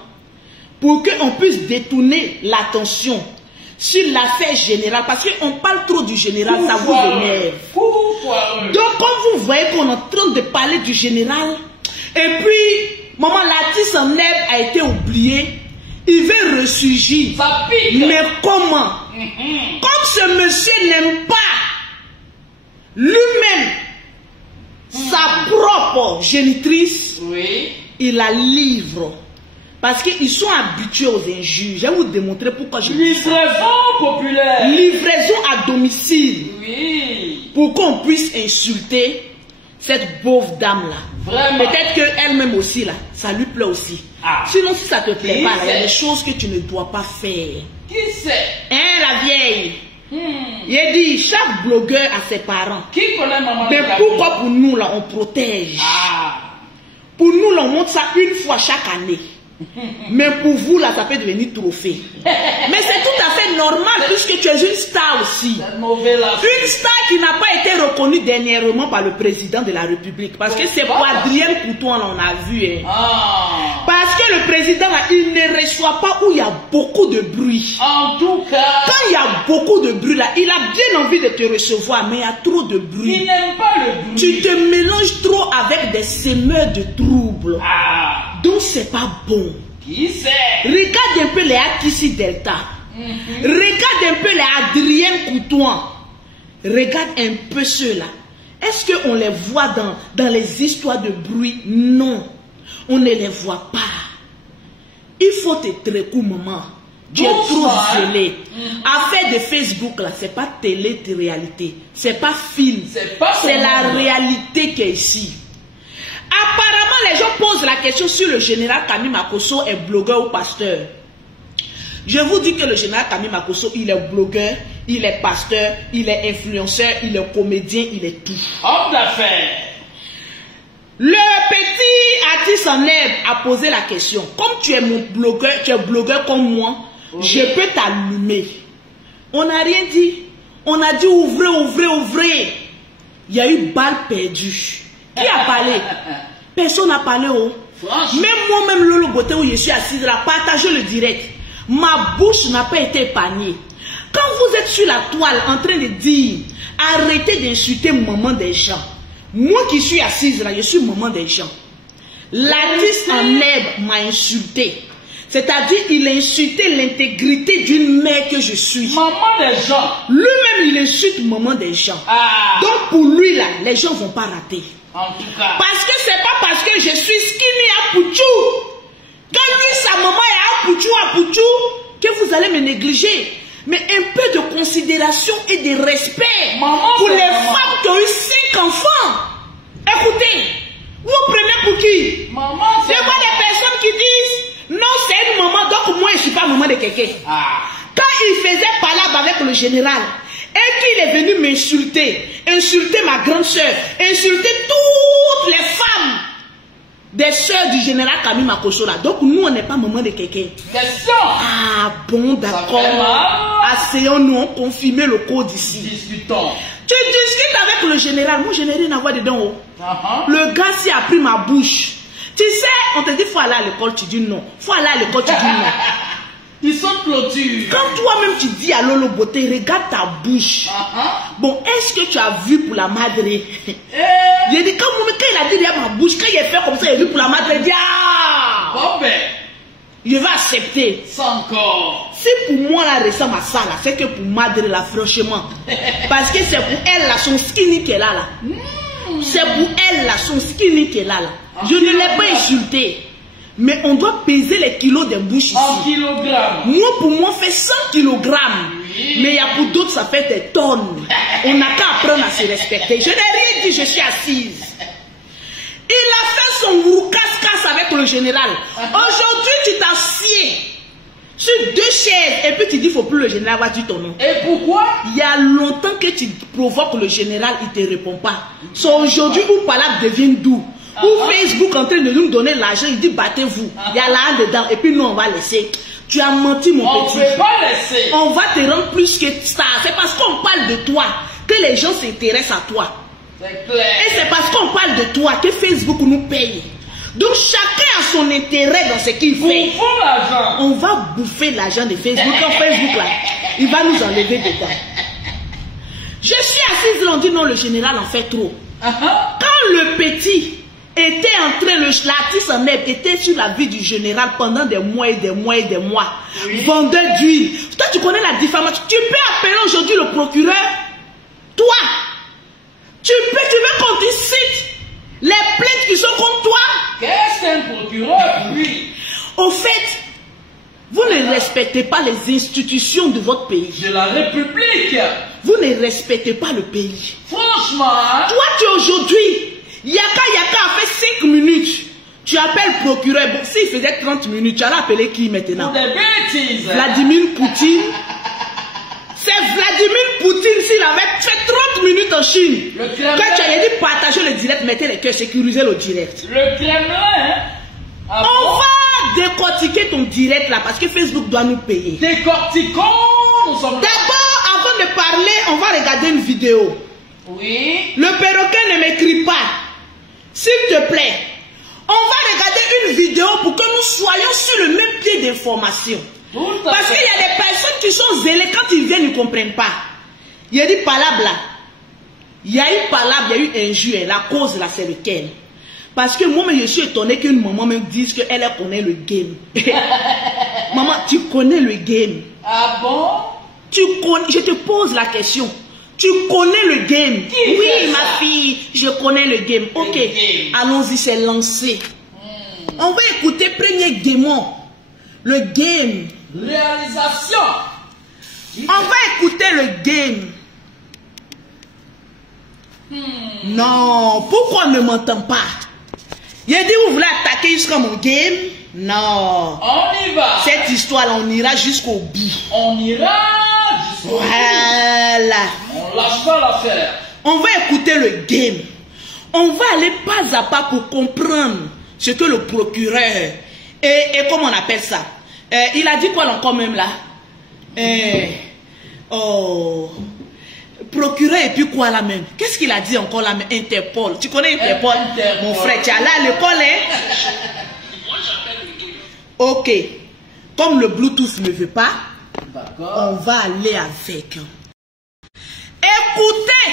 pour qu'on puisse détourner l'attention sur l'affaire générale. Parce qu'on parle trop du général, ça vous énerve. Donc, quand vous voyez qu'on est en train de parler du général, et puis, maman Latis en herbe a été oublié, il veut ressurgir. Ça pique. Mais comment? Comme ce monsieur n'aime pas lui-même sa propre génitrice, oui, il la livre. Parce qu'ils sont habitués aux injures. Je vais vous démontrer pourquoi je dis ça. Livraison populaire. Livraison à domicile. Oui. Pour qu'on puisse insulter cette pauvre dame-là. Vraiment. Peut-être qu'elle-même aussi, là, ça lui plaît aussi. Sinon, si ça te plaît pas, il y a des choses que tu ne dois pas faire. Qui c'est? Hein, la vieille? Il dit, chaque blogueur a ses parents. Qui connaît maman? Mais pourquoi pour nous, là, on protège? Pour nous, là, on monte ça une fois chaque année. Mais pour vous, là, ça peut devenir trophée. Mais c'est tout à fait normal puisque tu es une star aussi. Une star qui n'a pas été reconnue dernièrement par le président de la République. Parce que c'est pour Adrien Couton, on a vu. Hein. Parce que le président, là, il ne reçoit pas où il y a beaucoup de bruit. En tout cas, quand il y a beaucoup de bruit, là, il a bien envie de te recevoir, mais il y a trop de bruit. Il n'aime pas le bruit. Tu te mélanges trop avec des semeurs de troubles. Donc c'est pas bon. Qui c'est? Regarde un peu les Akissi Delta. Regarde un peu les Adrien Coutouan. Regarde un peu ceux-là. Est-ce qu'on les voit dans les histoires de bruit? Non. On ne les voit pas. Il faut te trécou, maman. Tu es trop violé. Affaire de Facebook là, c'est pas télé-réalité. C'est pas film. C'est la réalité qui est ici. Apparemment, les gens posent la question sur le général Kami Makosso est blogueur ou pasteur. Je vous dis que le général Kami Makosso, il est blogueur, il est pasteur, il est influenceur, il est comédien, il est tout. Homme d'affaires. Le petit Atis en herbe a posé la question. Comme tu es mon blogueur, tu es blogueur comme moi, je peux t'allumer. On n'a rien dit. On a dit ouvrez, ouvrez, ouvrez. Il y a eu balle perdue. Qui a parlé? Personne n'a parlé. Oh. Même moi-même, Lolo Beauté, où je suis assise là, partagez le direct. Ma bouche n'a pas été épargnée. Quand vous êtes sur la toile en train de dire arrêtez d'insulter maman des gens. Moi qui suis assise là, je suis maman des gens. L'artiste en herbe m'a insulté. C'est-à-dire, il a insulté l'intégrité d'une mère que je suis. Maman des gens. Lui-même, il insulte maman des gens. Donc, pour lui, là, les gens ne vont pas rater. En tout cas. Parce que c'est pas parce que je suis skinny à Pouchou, que lui, sa maman est à Pouchou, que vous allez me négliger. Mais un peu de considération et de respect pour les femmes qui ont eu 5 enfants. Écoutez, vous prenez pour qui? Maman, c'est quoi les personnes qui disent non, c'est une maman, donc moi je ne suis pas maman de quelqu'un. Quand il faisait palabre avec le général et qu'il est venu m'insulter, insulter ma grande soeur, insulter toutes les femmes des soeurs du général Kami Makosso là. Donc nous on n'est pas maman de quelqu'un. Ah bon, d'accord. Asseyons-nous, on confirme le code ici. Discutons. Tu discutes avec le général, moi je n'ai rien à voir dedans. Oh. Le gars s'y a pris ma bouche. Tu sais, on te dit faut aller à l'école, tu dis non. Faut aller à l'école, tu dis non. Ils sont clôtures. Quand toi-même tu dis à Lolo Beauté, regarde ta bouche. Bon, est-ce que tu as vu pour la madre? J'ai dit, quand il a dit derrière ma bouche, quand il a fait comme ça, il a vu pour la madre, il dit ah! Bon ben, je vais accepter. Ça encore. Si pour moi la ressemble à ça, là, c'est que pour madre là, franchement. Parce que c'est pour elle là, son skinny qu'elle a là. C'est pour elle là, son skinny qu'elle a là. Je ne l'ai pas insulté. Mais on doit peser les kilos des bouches ici. En kilogrammes. Moi, pour moi, fait 100 kilogrammes. Oui. Mais il y a pour d'autres, ça fait des tonnes. On n'a qu'à apprendre à se respecter. Je n'ai rien dit, je suis assise. Il a fait son roucasse-casse avec le général. Aujourd'hui, tu t'assieds sur 2 chaises et puis tu dis, il ne faut plus le général va dire ton nom. Et pourquoi? Il y a longtemps que tu provoques le général, il ne te répond pas. C'est aujourd'hui où Palab devient doux. Ou Facebook en train de nous donner l'argent, il dit battez-vous. Il y a là dedans et puis nous on va laisser. Tu as menti mon petit. On ne peut pas laisser. On va te rendre plus que ça. C'est parce qu'on parle de toi que les gens s'intéressent à toi. C'est clair. Et c'est parce qu'on parle de toi que Facebook nous paye. Donc chacun a son intérêt dans ce qu'il fait. L'argent. On va bouffer l'argent de Facebook. Quand Facebook là, il va nous enlever dedans. Je suis assise là, on dit non, le général en fait trop. Quand le petit était en train, l'artiste en herbe était sur la vie du général pendant des mois et des mois et des mois. Oui. Vendeur d'huile. Toi, tu connais la diffamation. Tu peux appeler aujourd'hui le procureur. Toi, tu veux qu'on te cite les plaintes qui sont contre toi. Qu'est-ce qu'un procureur? Oui. Au fait, vous ne respectez pas les institutions de votre pays. De la République. Vous ne respectez pas le pays. Franchement. Toi, tu aujourd'hui, Yaka a fait 5 minutes. Tu appelles procureur. Bon, s'il faisait 30 minutes, tu allais appeler qui maintenant? Pour des bêtises. Vladimir Poutine. C'est Vladimir Poutine s'il avait fait 30 minutes en Chine. Quand tu allais dire partager le direct, mettez les cœurs, sécuriser le direct. Le Kremlin, hein? On va décortiquer ton direct là parce que Facebook doit nous payer. Décortiquons, nous sommes là. D'abord, avant de parler, on va regarder une vidéo. Oui. Le perroquet ne m'écrit pas. S'il te plaît, on va regarder une vidéo pour que nous soyons sur le même pied d'information. Parce qu'il y a des personnes qui sont zélées, quand ils viennent, ils ne comprennent pas. Il y a dit palabre là. Il y a eu palabre, il y a eu injure. La cause là, c'est lequel? Parce que moi, je suis étonné qu'une maman me dise qu'elle connaît le game. Maman, tu connais le game. Ah bon? Je te pose la question. Tu connais le game? Oui, ma fille, je connais le game. Ok, allons-y, c'est lancé. On va écouter premier démon. Le game Réalisation. On va écouter le game. Non, pourquoi on ne m'entend pas? Il a dit, vous voulez attaquer jusqu'à mon game? Non. On y va. Cette histoire-là, on ira jusqu'au bout. On ira jusqu'au bout. Voilà. On lâche pas l'affaire. On va écouter le game. On va aller pas à pas pour comprendre ce que le procureur et comment on appelle ça. Il a dit quoi encore même là? Procureur et puis quoi là même? Qu'est-ce qu'il a dit encore là même? Interpol. Tu connais Interpol? Mon frère, tu es allé à l'école, hein? Ok. Comme le Bluetooth ne veut pas, on va aller avec. Écoutez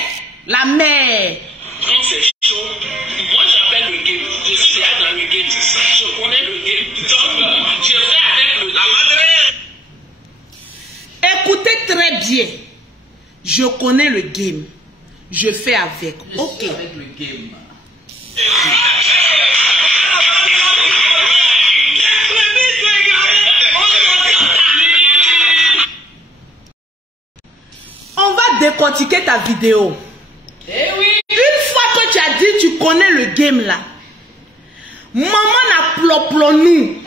la mère. Quand c'est chaud, moi j'appelle le game. Je suis dans le game. Je connais le game. Donc, je fais avec la madre. Écoutez très bien. Je connais le game. Je fais avec. Ok. Je suis avec le game. On va décortiquer ta vidéo. Eh oui. Une fois que tu as dit tu connais le game là, maman n'a ploplonou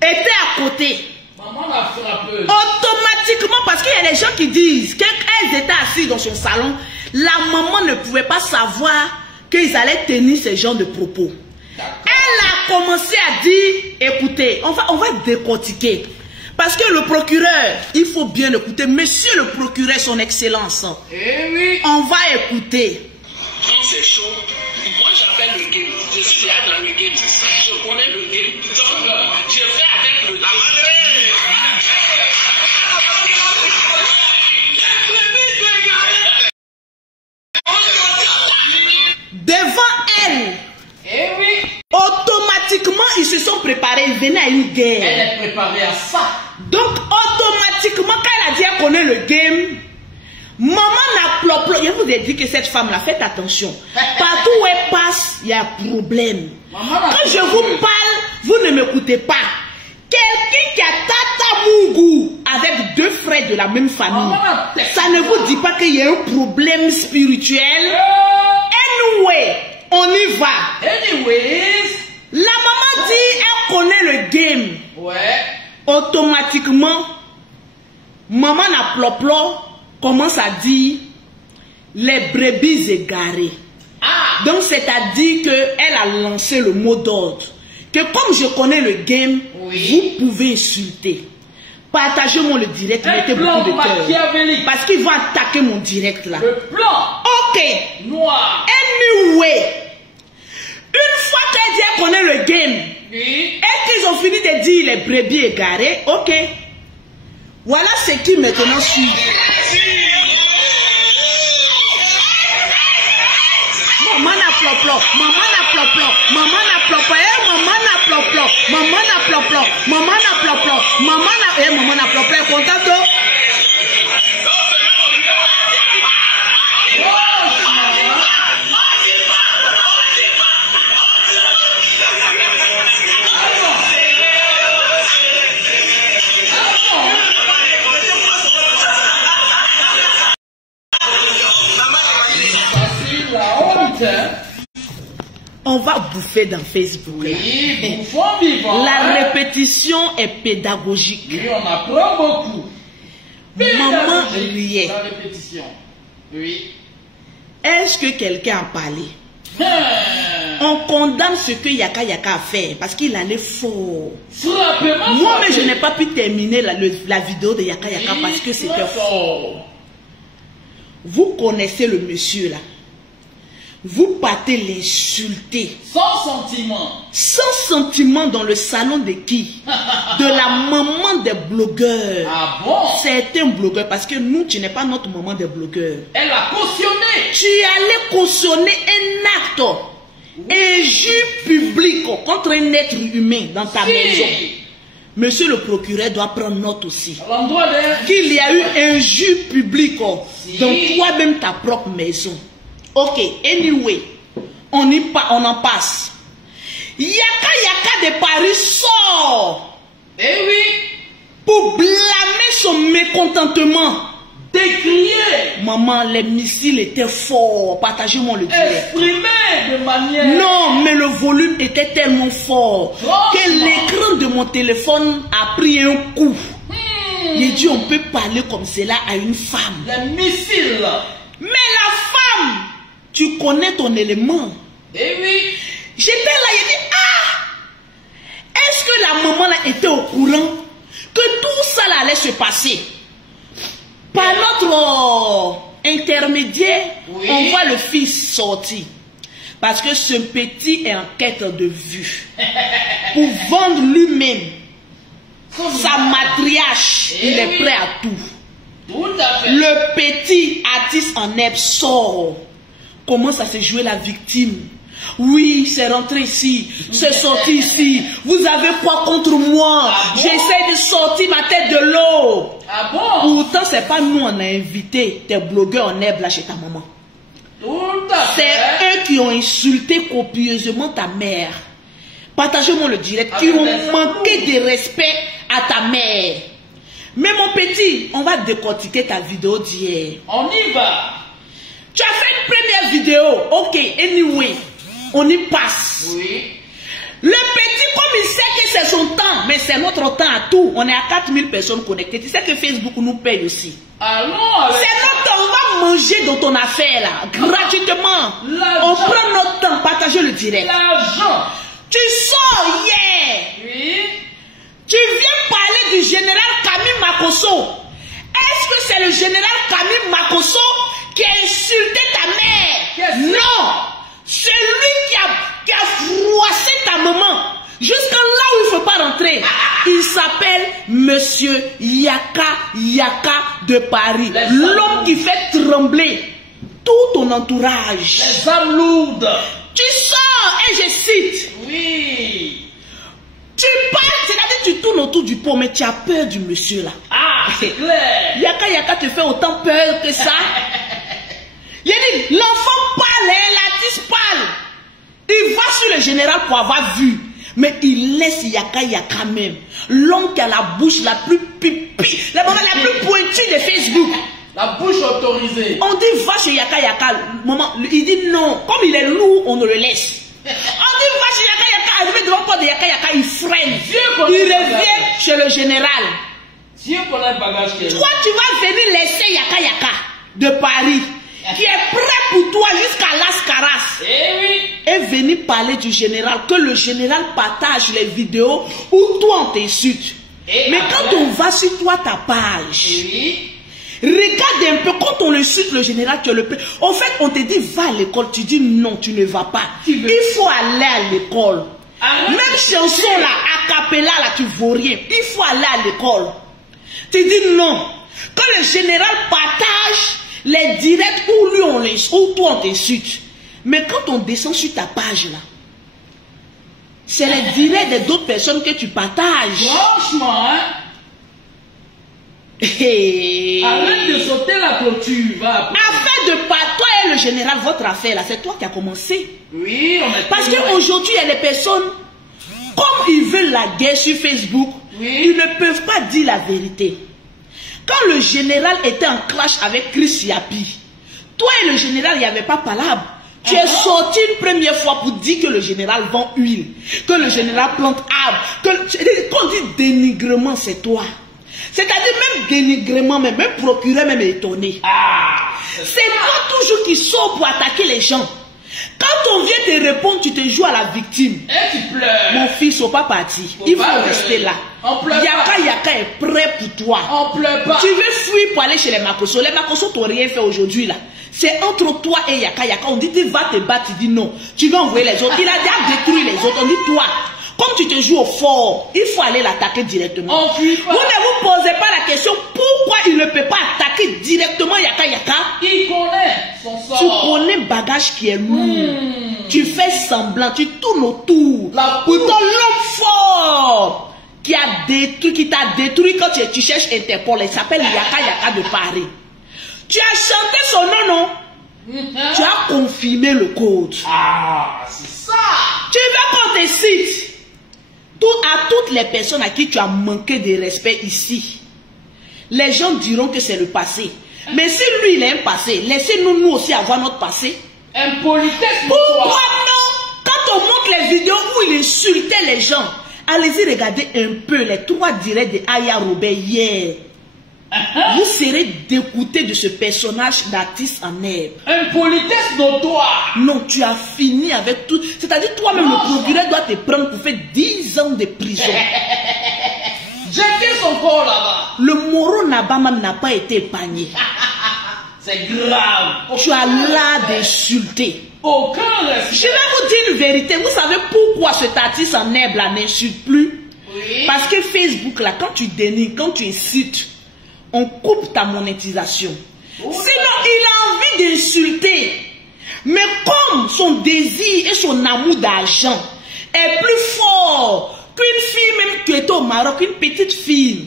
était à côté. Maman l'a frappé. Automatiquement, parce qu'il y a des gens qui disent qu'elles étaient assises dans son salon, la maman ne pouvait pas savoir qu'ils allaient tenir ce genre de propos. Elle a commencé à dire, écoutez, on va décortiquer. Parce que le procureur, il faut bien l'écouter. Monsieur le procureur, son excellence. Eh oui. On va écouter. Quand c'est chaud, moi j'appelle le game. Je suis dans le game. Je connais le game. Donc, je fais avec la madre. Devant elle, Eh oui. automatiquement, ils se sont préparés. Ils venaient à une guerre. Elle est préparée à ça. Donc, automatiquement, quand elle a dit qu'elle connaît le game, maman n'a ploplo. Je vous ai dit que cette femme-là, faites attention. Partout où elle passe, il y a un problème. Quand je vous parle, vous ne m'écoutez pas. Quelqu'un qui a Tata Mungu avec deux frères de la même famille, ça ne vous dit pas qu'il y a un problème spirituel. Anyway, on y va. Anyways. La maman dit elle connaît le game. Ouais. Automatiquement, maman n'a ploplo commence à dire les brebis égarées. Ah. Donc c'est-à-dire qu'elle a lancé le mot d'ordre. Que comme je connais le game, oui, vous pouvez insulter. Partagez-moi le direct, mettez beaucoup de cœur. Parce qu'ils vont attaquer mon direct là. Le plan. Ok. Noir. Anyway. Une fois qu'elle dit qu'elle connaît le game, Oui. et qu'ils ont fini de dire les brebis égarées, ok. Voilà ce qui maintenant suit. Maman n'a ploplo, maman n'a ploplo, maman n'a ploplo, maman n'a ploplo, maman n'a ploplo, maman n'a ploplo, maman n'a ploplo, est contente. On va bouffer dans Facebook. Oui, bouffons vivant. La répétition est pédagogique. Oui, on apprend beaucoup. Maman riait. La répétition. Oui. Est-ce que quelqu'un a parlé? On condamne ce que Yaka a fait parce qu'il allait fort. Moi-même, je n'ai pas pu terminer la vidéo de Yaka parce que c'était fort. Vous connaissez le monsieur là. Vous partez l'insulter. Sans sentiment. Sans sentiment dans le salon de qui? De la maman des blogueurs. Ah bon? Certains blogueurs, parce que nous, tu n'es pas notre maman des blogueurs. Elle a cautionné. Tu allais cautionner un acte injure public contre un être humain dans ta maison. Monsieur le procureur doit prendre note aussi. Qu'il y a eu injure publique dans toi-même ta propre maison. Ok, anyway, on en passe. Yaka de Paris sort. Eh oui. mécontentement. Décrier. Maman, les missiles étaient forts. Partagez-moi le direct. Exprimer de manière. Non, mais le volume était tellement fort que l'écran de mon téléphone a pris un coup. J'ai dit, on peut parler comme cela à une femme. Les missiles. Mais la femme, tu connais ton élément. Eh oui. J'étais là, j'ai dit, ah, est-ce que la maman là était au courant que tout ça là allait se passer? Par notre intermédiaire, oui, on voit le fils sortir. Parce que ce petit est en quête de vue. Pour vendre lui-même sa matriarche, il est prêt à tout. Tout à fait. Le petit artiste en herbe sort. Commence à se jouer la victime. Oui, c'est rentré ici, c'est sorti ici. Vous avez quoi contre moi? Ah bon? J'essaie de sortir ma tête de l'eau. Ah bon? Pourtant, c'est pas nous, on a invité tes blogueurs en herbe là chez ta maman. Tout à fait. C'est eux qui ont insulté copieusement ta mère. Partagez-moi le direct. Qui ont manqué de respect à ta mère. Mais mon petit, on va décortiquer ta vidéo d'hier. On y va. Tu as fait une première vidéo. Ok, anyway. On y passe. Oui. Le petit, comme il sait que c'est son temps, mais c'est notre temps à tout. On est à 4000 personnes connectées. Tu sais que Facebook nous paye aussi. Allons avec. C'est notre temps. On va manger dans ton affaire là. Gratuitement. On prend notre temps. Partagez le direct. L'argent. Tu sors hier. Oui. Tu viens parler du général Camille Makosso. Est-ce que c'est le général Camille Makosso qui a insulté ta mère? Non. C'est lui qui a froissé ta maman. Jusqu'à là où il ne faut pas rentrer. Il s'appelle Monsieur Yaka de Paris. L'homme qui fait trembler tout ton entourage. Les âmes lourdes. Tu sors et je cite. Oui. Tu parles, c'est-à-dire tu tournes autour du pot, mais tu as peur du monsieur là. Ah, c'est clair. Yaka te fait autant peur que ça. Il dit, l'enfant parle, l'artiste parle. Il va sur le général pour avoir vu. Mais il laisse Yaka même. L'homme qui a la bouche la plus pipi, la plus pointue de Facebook. La bouche autorisée. On dit, va chez Yaka. Maman, il dit non. Comme il est lourd, on ne le laisse. On dit, va chez Yaka. Arrivé devant le porte de Yaka, il freine. Il revient chez le général. Dieu connaît le bagage qu'il y a. Toi, tu vas venir laisser Yaka de Paris, qui est prêt pour toi jusqu'à Las Caras. Eh oui. Et venir parler du général, que le général partage les vidéos où toi on t'insulte. Mais quand on va sur toi ta page, oui, regarde un peu, quand on insulte le général, tu le peux. En fait, on te dit va à l'école, tu dis non, tu ne vas pas. Il faut aller à l'école. Même chanson là, a cappella là, tu vaux rien. Il faut aller à l'école. Tu dis non. Quand le général partage les directs où lui on l'insulte, où toi on t'insulte. Mais quand on descend sur ta page là, c'est les directs d'autres personnes que tu partages. Franchement, hein? Arrête de sauter la clôture. Affaire de pas, toi et le général, votre affaire là, c'est toi qui as commencé. Oui, on est. Parce qu'aujourd'hui, il y a des personnes, comme ils veulent la guerre sur Facebook, oui, ils ne peuvent pas dire la vérité. Quand le général était en clash avec Chris Yapi, toi et le général, il n'y avait pas palabre. Tu es sorti une première fois pour dire que le général vend huile, que le général plante arbre. Quand on dit dénigrement, c'est toi. C'est-à-dire même dénigrement, même procureur même est étonné. C'est toi toujours qui sors pour attaquer les gens. Quand on vient te répondre, tu te joues à la victime. Et tu pleures. Mon fils, il ne faut pas partir. Il faut rester là. Yaka est prêt pour toi. On pleure pas. Tu veux fuir pour aller chez les Makosso. Les Makosso t'ont rien fait aujourd'hui là. C'est entre toi et Yaka. On dit tu vas te battre, tu dis non. Tu vas envoyer les autres. Il a déjà détruit les autres. On dit toi, comme tu te joues au fort, il faut aller l'attaquer directement. Vous ne vous posez pas la question pourquoi il ne peut pas attaquer directement Yaka. Il connaît son sort. Tu connais le bagage qui est lourd. Tu fais semblant, tu tournes autour. Pourtant l'homme fort qui a détruit, qui t'a détruit quand tu cherches Interpol, il s'appelle Yaka de Paris. Tu as chanté son nom, non? Tu as confirmé le code. Ah, c'est ça. Tu veux qu'on te cite à toutes les personnes à qui tu as manqué de respect ici. les gens diront que c'est le passé. Mais si lui, il a un passé, laissez-nous nous aussi avoir notre passé. Impolitesse. Pourquoi non? Quand on montre les vidéos où il insultait les gens, allez-y regarder un peu les 3 directs de Aya Robert hier. Vous serez dégoûté de ce personnage d'artiste en herbe. Impolitesse notoire. Non, tu as fini avec tout. C'est-à-dire toi-même, le procureur doit te prendre pour faire 10 ans de prison. Jetez son corps là-bas. Le Moro Nabama n'a pas été épargné. C'est grave. Tu as l'art d'insulter. Aucun respect. Je vais vous dire une vérité. Vous savez pourquoi cet artiste en herbe là n'insulte plus? Oui. Parce que Facebook là, quand tu dénigres, quand tu insultes, on coupe ta monétisation. Sinon, il a envie d'insulter. Mais comme son désir et son amour d'argent est plus fort qu'une fille même qui était au Maroc, une petite fille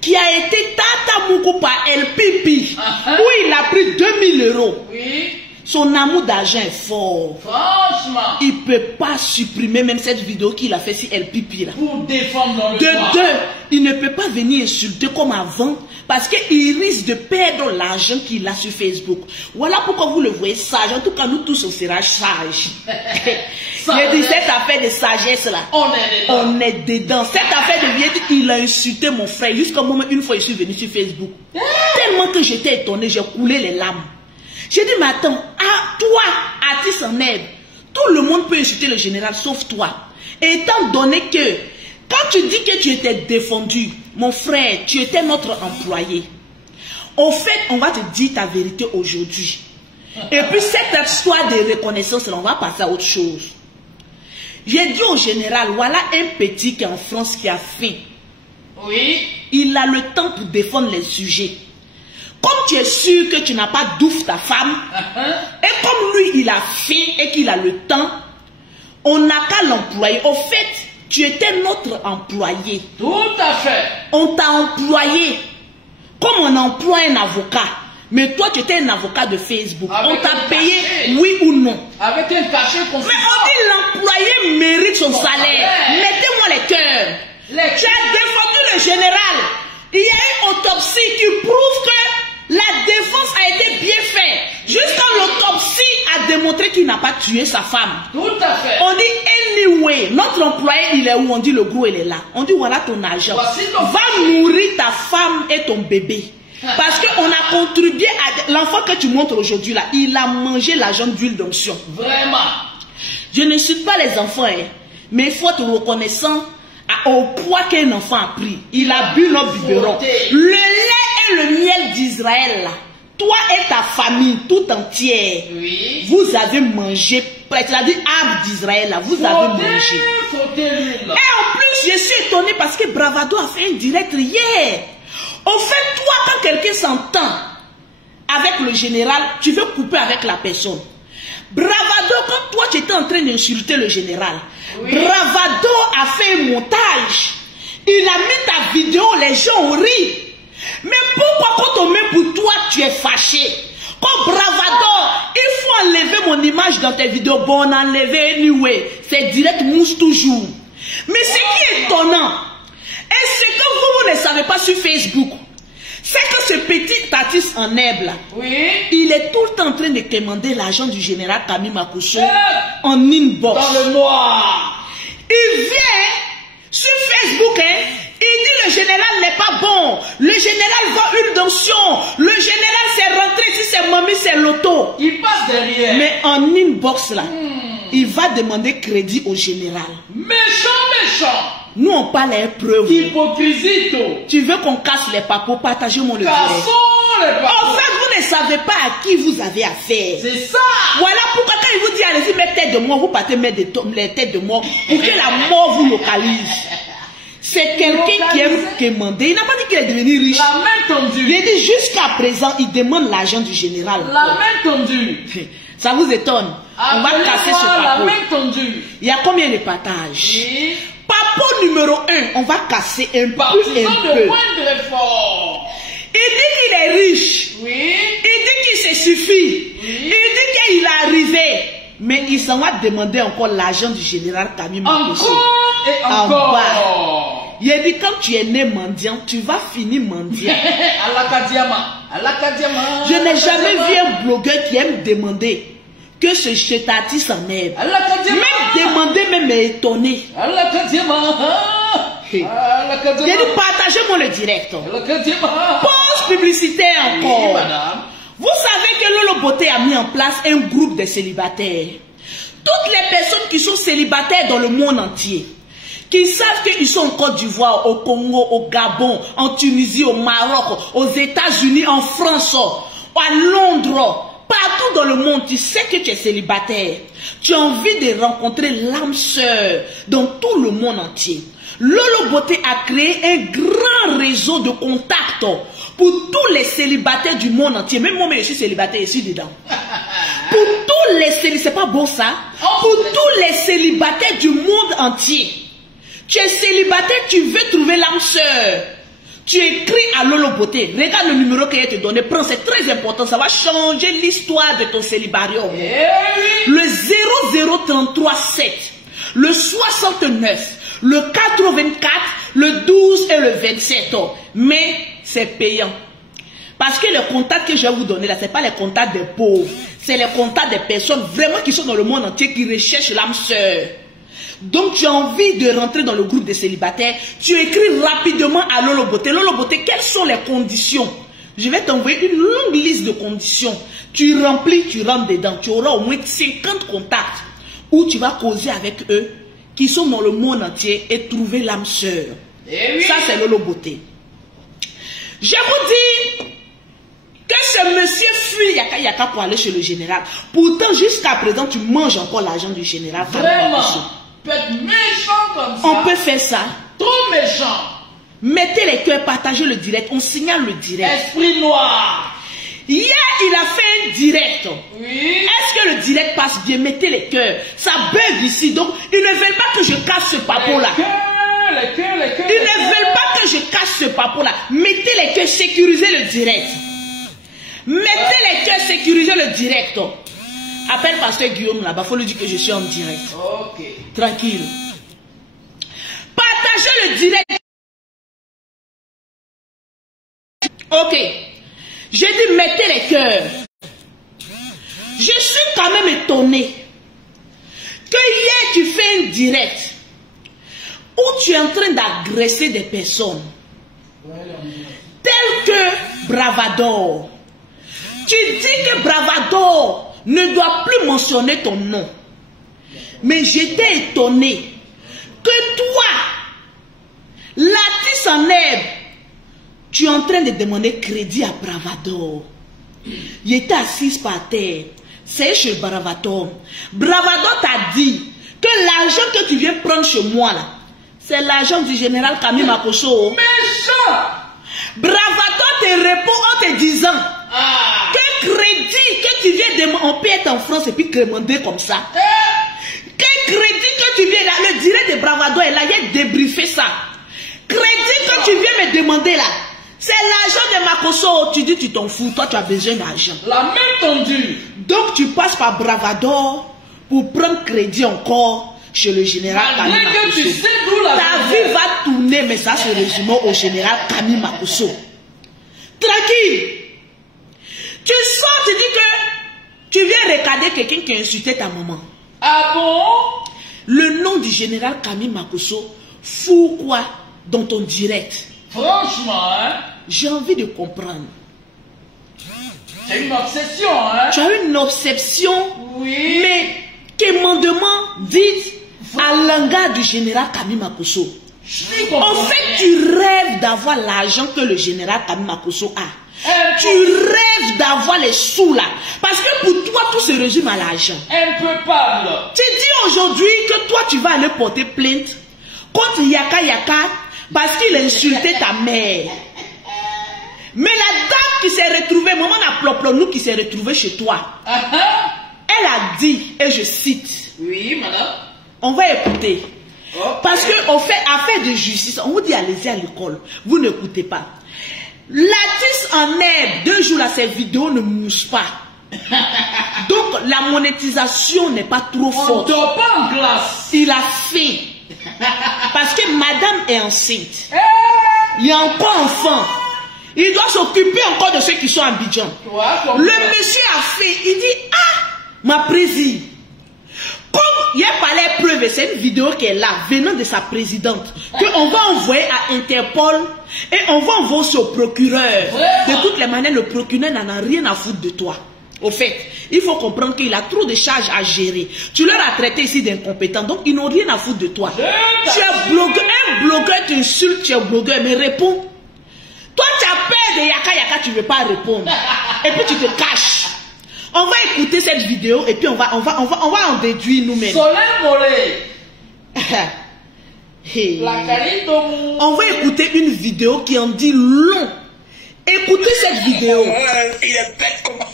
qui a été Tata Moukou par El Pipi, où il a pris 2000 €. Oui. Son amour d'argent est fort. Franchement. Il ne peut pas supprimer même cette vidéo qu'il a fait sur El Pipi là. Pour défendre dans le De droit. 2, il ne peut pas venir insulter comme avant parce qu'il risque de perdre l'argent qu'il a sur Facebook. Voilà pourquoi vous le voyez sage. En tout cas, nous tous, on sera sages. J'ai dit, cette affaire de sagesse là, on est dedans. Cette affaire de vieille, il a insulté mon frère. Jusqu'au moment, une fois, je suis venu sur Facebook. Tellement que j'étais étonné, j'ai coulé les larmes. J'ai dit, mais attends, toi, artiste en herbe, tout le monde peut insulter le général sauf toi. Et étant donné que, quand tu dis que tu étais défendu, mon frère, tu étais notre employé. Au fait, on va te dire ta vérité aujourd'hui. Et puis cette histoire de reconnaissance, là, on va passer à autre chose. J'ai dit au général, voilà un petit qui est en France qui a faim. Oui. Il a le temps pour défendre les sujets. Comme tu es sûr que tu n'as pas d'ouf ta femme, et comme lui il a faim et qu'il a le temps, on n'a qu'à l'employer. Au fait, tu étais notre employé. Tout à fait. On t'a employé comme on emploie un avocat. Mais toi, tu étais un avocat de Facebook. Avec on t'a un payé, cachet. oui ou non. Avec un cachet Mais conséquent. on dit l'employé mérite son salaire. salaire. Mettez-moi les cœurs. Tu as défendu le général. Il y a une autopsie qui prouve que la défense a été bien faite. Juste quand l'autopsie a démontré qu'il n'a pas tué sa femme. Tout à fait. On dit anyway, notre employé il est où? On dit le gros il est là. On dit voilà ton argent. Voici ton Va nourrir ta femme et ton bébé. Parce qu'on a contribué à l'enfant que tu montres aujourd'hui là, il a mangé l'argent d'huile d'onction. Vraiment. Je ne suis pas les enfants, hein, mais il faut être reconnaissant au poids qu'un enfant a pris. Il a bu notre biberon. Le lait et le miel d'Israël là, toi et ta famille tout entière, Oui. vous avez mangé, c'est-à-dire arbre d'Israël là, vous avez mangé. Frottez l'huile. Et en plus, je suis étonné parce que Bravado a fait un direct hier. Au fait, toi, quand quelqu'un s'entend avec le général, tu veux couper avec la personne. Bravado, quand toi, tu étais en train d'insulter le général, oui. Bravado a fait un montage. Il a mis ta vidéo, les gens ont ri. Mais pourquoi quand on met pour toi, tu es fâché? Comme Bravado, il faut enlever mon image dans tes vidéos. Bon, on a enlevé anyway. C'est direct mousse toujours. Mais ce qui est étonnant, et ce que vous ne savez pas sur Facebook, c'est que ce petit artiste en herbe là, oui. Il est tout le temps en train de demander l'argent du général Camille Makosso en inbox. Dans le noir. Il vient sur Facebook, hein, il dit le général n'est pas bon, le général va une donction, le général s'est rentré, si c'est mamie, c'est l'auto. Il passe derrière. Mais en inbox là, il va demander crédit au général. Méchant, méchant. Nous on parle à preuve. Hypocrisie. Tu veux qu'on casse les papos, partagez-moi le direct. En fait, vous ne savez pas à qui vous avez affaire. C'est ça. Voilà pourquoi quand il vous dit allez-y mettre tête de mort, vous partez mettre les têtes de mort pour que la mort vous localise. C'est quelqu'un qui aime demander. Il n'a pas dit qu'il est devenu riche. La main tendue. Il a dit jusqu'à présent, il demande l'argent du général. La main tendue. Ça vous étonne? On va casser ce papo. La main tendue. Il y a combien de partages? Oui. Papo numéro 1, on va casser un peu. Il dit qu'il est riche. Oui. Il dit qu'il se suffit. Oui. Il dit qu'il est arrivé. Mais il s'en va demander encore l'argent du général Camille Makosso. Encore et encore. Il a J'ai dit, quand tu es né mendiant, tu vas finir mendiant. Je n'ai jamais vu un blogueur qui aime demander que ce chétati s'enlève. Même demander, même étonné. J'ai dit, partagez-moi le direct. Pause publicitaire encore. Vous savez que Lolo Beauté a mis en place un groupe de célibataires. Toutes les personnes qui sont célibataires dans le monde entier, qui savent qu'ils sont en Côte d'Ivoire, au Congo, au Gabon, en Tunisie, au Maroc, aux États-Unis, en France, à Londres, partout dans le monde, tu sais que tu es célibataire. Tu as envie de rencontrer l'âme sœur dans tout le monde entier. Lolo Beauté a créé un grand réseau de contacts pour tous les célibataires du monde entier. Même moi, je suis célibataire ici dedans. Pour tous les célibataires, c'est pas beau ça? Pour tous les célibataires du monde entier. Tu es célibataire, tu veux trouver l'âme sœur. Tu écris à Lolo Beauté. Regarde le numéro qu'elle te donné. Prends, c'est très important. Ça va changer l'histoire de ton célibarium. Le 00337, le 69, le 84, le 12 et le 27. Mais c'est payant. Parce que les contacts que je vais vous donner là, ce n'est pas les contacts des pauvres. C'est les contacts des personnes vraiment qui sont dans le monde entier, qui recherchent l'âme sœur. Donc tu as envie de rentrer dans le groupe des célibataires, tu écris rapidement à Lolo Beauté. Lolo Beauté, quelles sont les conditions? Je vais t'envoyer une longue liste de conditions. Tu remplis, tu rentres dedans. Tu auras au moins 50 contacts où tu vas causer avec eux qui sont dans le monde entier et trouver l'âme sœur. Ça, c'est Lolo Beauté. Je vous dis que ce monsieur fuit Yaka Yaka pour aller chez le général. Pourtant, jusqu'à présent, tu manges encore l'argent du général. Vraiment, peut être méchant comme ça. On peut faire ça. Trop méchant. Mettez les cœurs, partagez le direct. On signale le direct. Esprit noir. Hier, il a fait un direct. Oui. Est-ce que le direct passe bien? Mettez les cœurs. Ça bug ici. Donc, ils ne veulent pas que je casse ce papo-là. Les cœurs. Ils ne veulent pas que je casse ce papo-là. Mettez les cœurs, sécurisez le direct. Mettez les cœurs, sécurisez le direct. Appelle Pasteur Guillaume là-bas. Il faut lui dire que je suis en direct. Ok. Tranquille. Partagez le direct. Ok. J'ai dit mettez les cœurs. Je suis quand même étonné que hier tu fais un direct où tu es en train d'agresser des personnes telles que Bravador. Tu dis que Bravador ne doit plus mentionner ton nom. Mais j'étais étonné que toi, l'artiste en herbe, tu es en train de demander crédit à Bravador. Il était assis par terre. C'est chez Bravador. Bravador t'a dit que l'argent que tu viens prendre chez moi là, c'est l'argent du général Camille Makoso. Méchant. Bravador te répond en te disant que crédit que tu viens de... On peut être en France et puis demander comme ça. Quel crédit que tu viens là, le direct de Bravador est là, il a débriefé ça. Crédit que tu viens me demander là, c'est l'argent de Makoso. Tu dis tu t'en fous, toi tu as besoin d'argent. La main tendue. Donc tu passes par Bravador pour prendre crédit encore chez le général Camille Makoso. Ta vie va tourner, mais ça se résume au général Camille Makoso. Tranquille. Tu sors, tu dis que tu viens regarder quelqu'un qui a insulté ta maman. Ah bon? Le nom du général Camille Makoso fout quoi dans ton direct? Franchement, hein? J'ai envie de comprendre. C'est une obsession, hein? Tu as une obsession, oui. Mais commandement dit à l'engard du général Camille Makoso. En fait, tu rêves d'avoir l'argent que le général Camille Makoso a. Tu rêves d'avoir les sous là. Parce que pour toi, tout se résume à l'argent. Impeccable. Tu dis aujourd'hui que toi, tu vas aller porter plainte contre Yaka Yaka parce qu'il a insulté ta mère. Mais la dame qui s'est retrouvée, maman Naploplonou qui s'est retrouvée chez toi, elle a dit, et je cite. Oui, madame. On va écouter. Parce qu'on fait affaire de justice. On vous dit allez-y à l'école. Vous n'écoutez pas. L'artiste en herbe, 2 jours là, cette vidéo ne mousse pas. Donc la monétisation n'est pas trop forte. On dort pas en glace. Il a faim. Parce que madame est enceinte. Il n'y a pas enfant. Il doit s'occuper encore de ceux qui sont à Abidjan. Le monsieur a fait, il dit, ah, ma présidente. Comme il n'y a pas les preuves, c'est une vidéo qui est là, venant de sa présidente, qu'on va envoyer à Interpol et on va envoyer au procureur. De toutes les manières, le procureur n'en a rien à foutre de toi. Au fait, il faut comprendre qu'il a trop de charges à gérer. Tu leur as traité ici d'incompétent, donc ils n'ont rien à foutre de toi. Tu es blogueur, un blogueur t'insulte, tu es blogueur, mais réponds. Toi, tu as peur de Yaka Yaka, tu ne veux pas répondre. Et puis tu te caches. On va écouter cette vidéo et puis on va en déduire nous-mêmes. Hey. On va écouter une vidéo qui en dit long. Écoutez cette vidéo. Il est bête comment.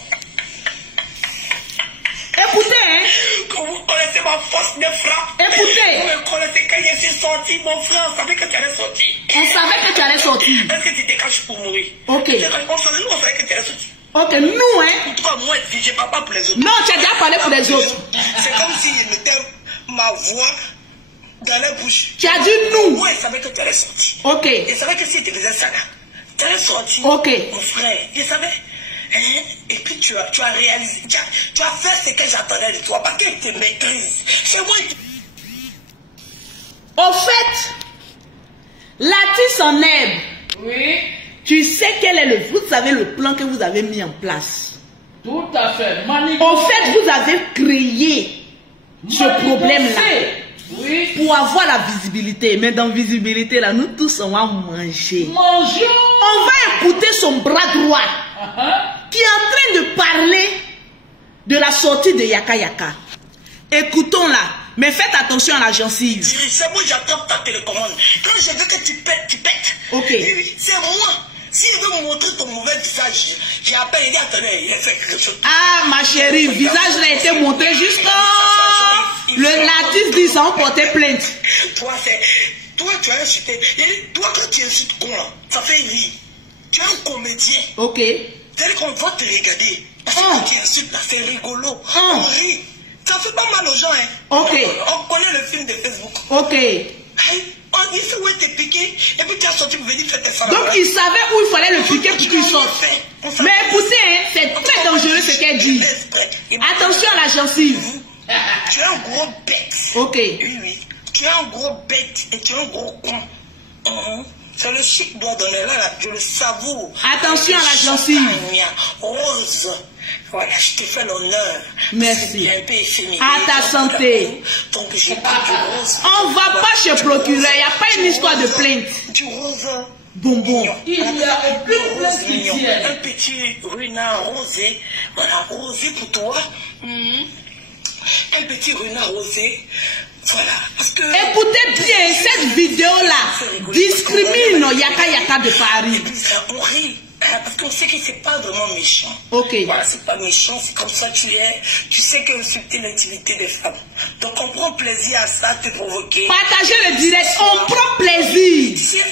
Écoutez, hein. Quand vous connaissez ma force de frappe. Écoutez. Vous me connaissez quand je suis sorti, mon frère, on savait que tu allais sortir. On savait que tu allais sortir. Est-ce que tu te caches pour mourir? Ok. On savait que tu allais sortir. Ok, nous, hein. Pour toi, moi, je ne parle pas pour les autres. Non, tu as déjà parlé pour les autres. C'est comme si je mettais ma voix dans la bouche. Tu as dit nous. Moi, je savais que tu allais sortir. Ok. Je savais que si tu faisais ça là, tu allais sortir. Ok. Mon frère, je savais. Hein? Et puis tu as réalisé, tu as fait ce que j'attendais de toi, parce que tu te maîtrises. C'est moi qui... Au fait, Latis en herbe. Oui. Tu sais quel est vous savez le plan que vous avez mis en place. Tout à fait. Au fait, vous avez créé ce problème-là. Oui. Pour avoir la visibilité. Mais dans visibilité, là, nous tous, on va manger. Mangeons. On va écouter son bras droit qui est en train de parler de la sortie de Yaka Yaka. Écoutons-la. Mais faites attention à la gencive. C'est moi, j'attrape ta télécommande. Quand je veux que tu pètes, tu pètes. Ok. Oui, c'est moi. Si je veux montrer ton mauvais visage, j'ai appelé, il dit, attendez, il a fait quelque chose. Ah, ma chérie, le visage a été monté jusqu'à... Le Latis dit ça, on portait plainte. Toi, tu as insulté. Et toi, quand tu insultes con, là, ça fait rire. Tu es un comédien. Ok. C'est-à-dire qu'on va te regarder. Parce que quand tu insultes, là, c'est rigolo. On rit. Ça fait pas mal aux gens, hein. Ok. On connaît le film de Facebook. Ok. On dit où était piqué, et puis tu as sorti pour venir faire tes femmes. Donc il savait où il fallait le piquer pour qu'il sorte. Mais écoutez, hein, c'est très dangereux ce qu'elle dit. Attention à la gencive. Tu es un gros bête. Ok. Oui, oui. Tu es un gros bête et tu es un gros con. C'est le chic doigt donné là, je le savoure. Attention à la gencive. Rose. Voilà, je te fais l'honneur. Merci. Un peu efféminé. À ta santé. Donc j'ai pris du rose. On va pas chez procureur, il n'y a pas une histoire de plainte. Du rose. Bonbon. Il y a aucune plainte qui tienne. Un petit renard rosé. Voilà, rosé pour toi. Un petit renard rosé. Voilà. Parce que... Écoutez bien, cette vidéo-là discrimine Yaka Yaka de Paris. On rit. Parce qu'on sait que c'est pas vraiment méchant. Ok. Voilà, c'est pas méchant, c'est comme ça tu es. Tu sais qu'insulter l'intimité des femmes. Donc on prend plaisir à ça, te provoquer. Partagez le direct, on prend plaisir. Tu sais,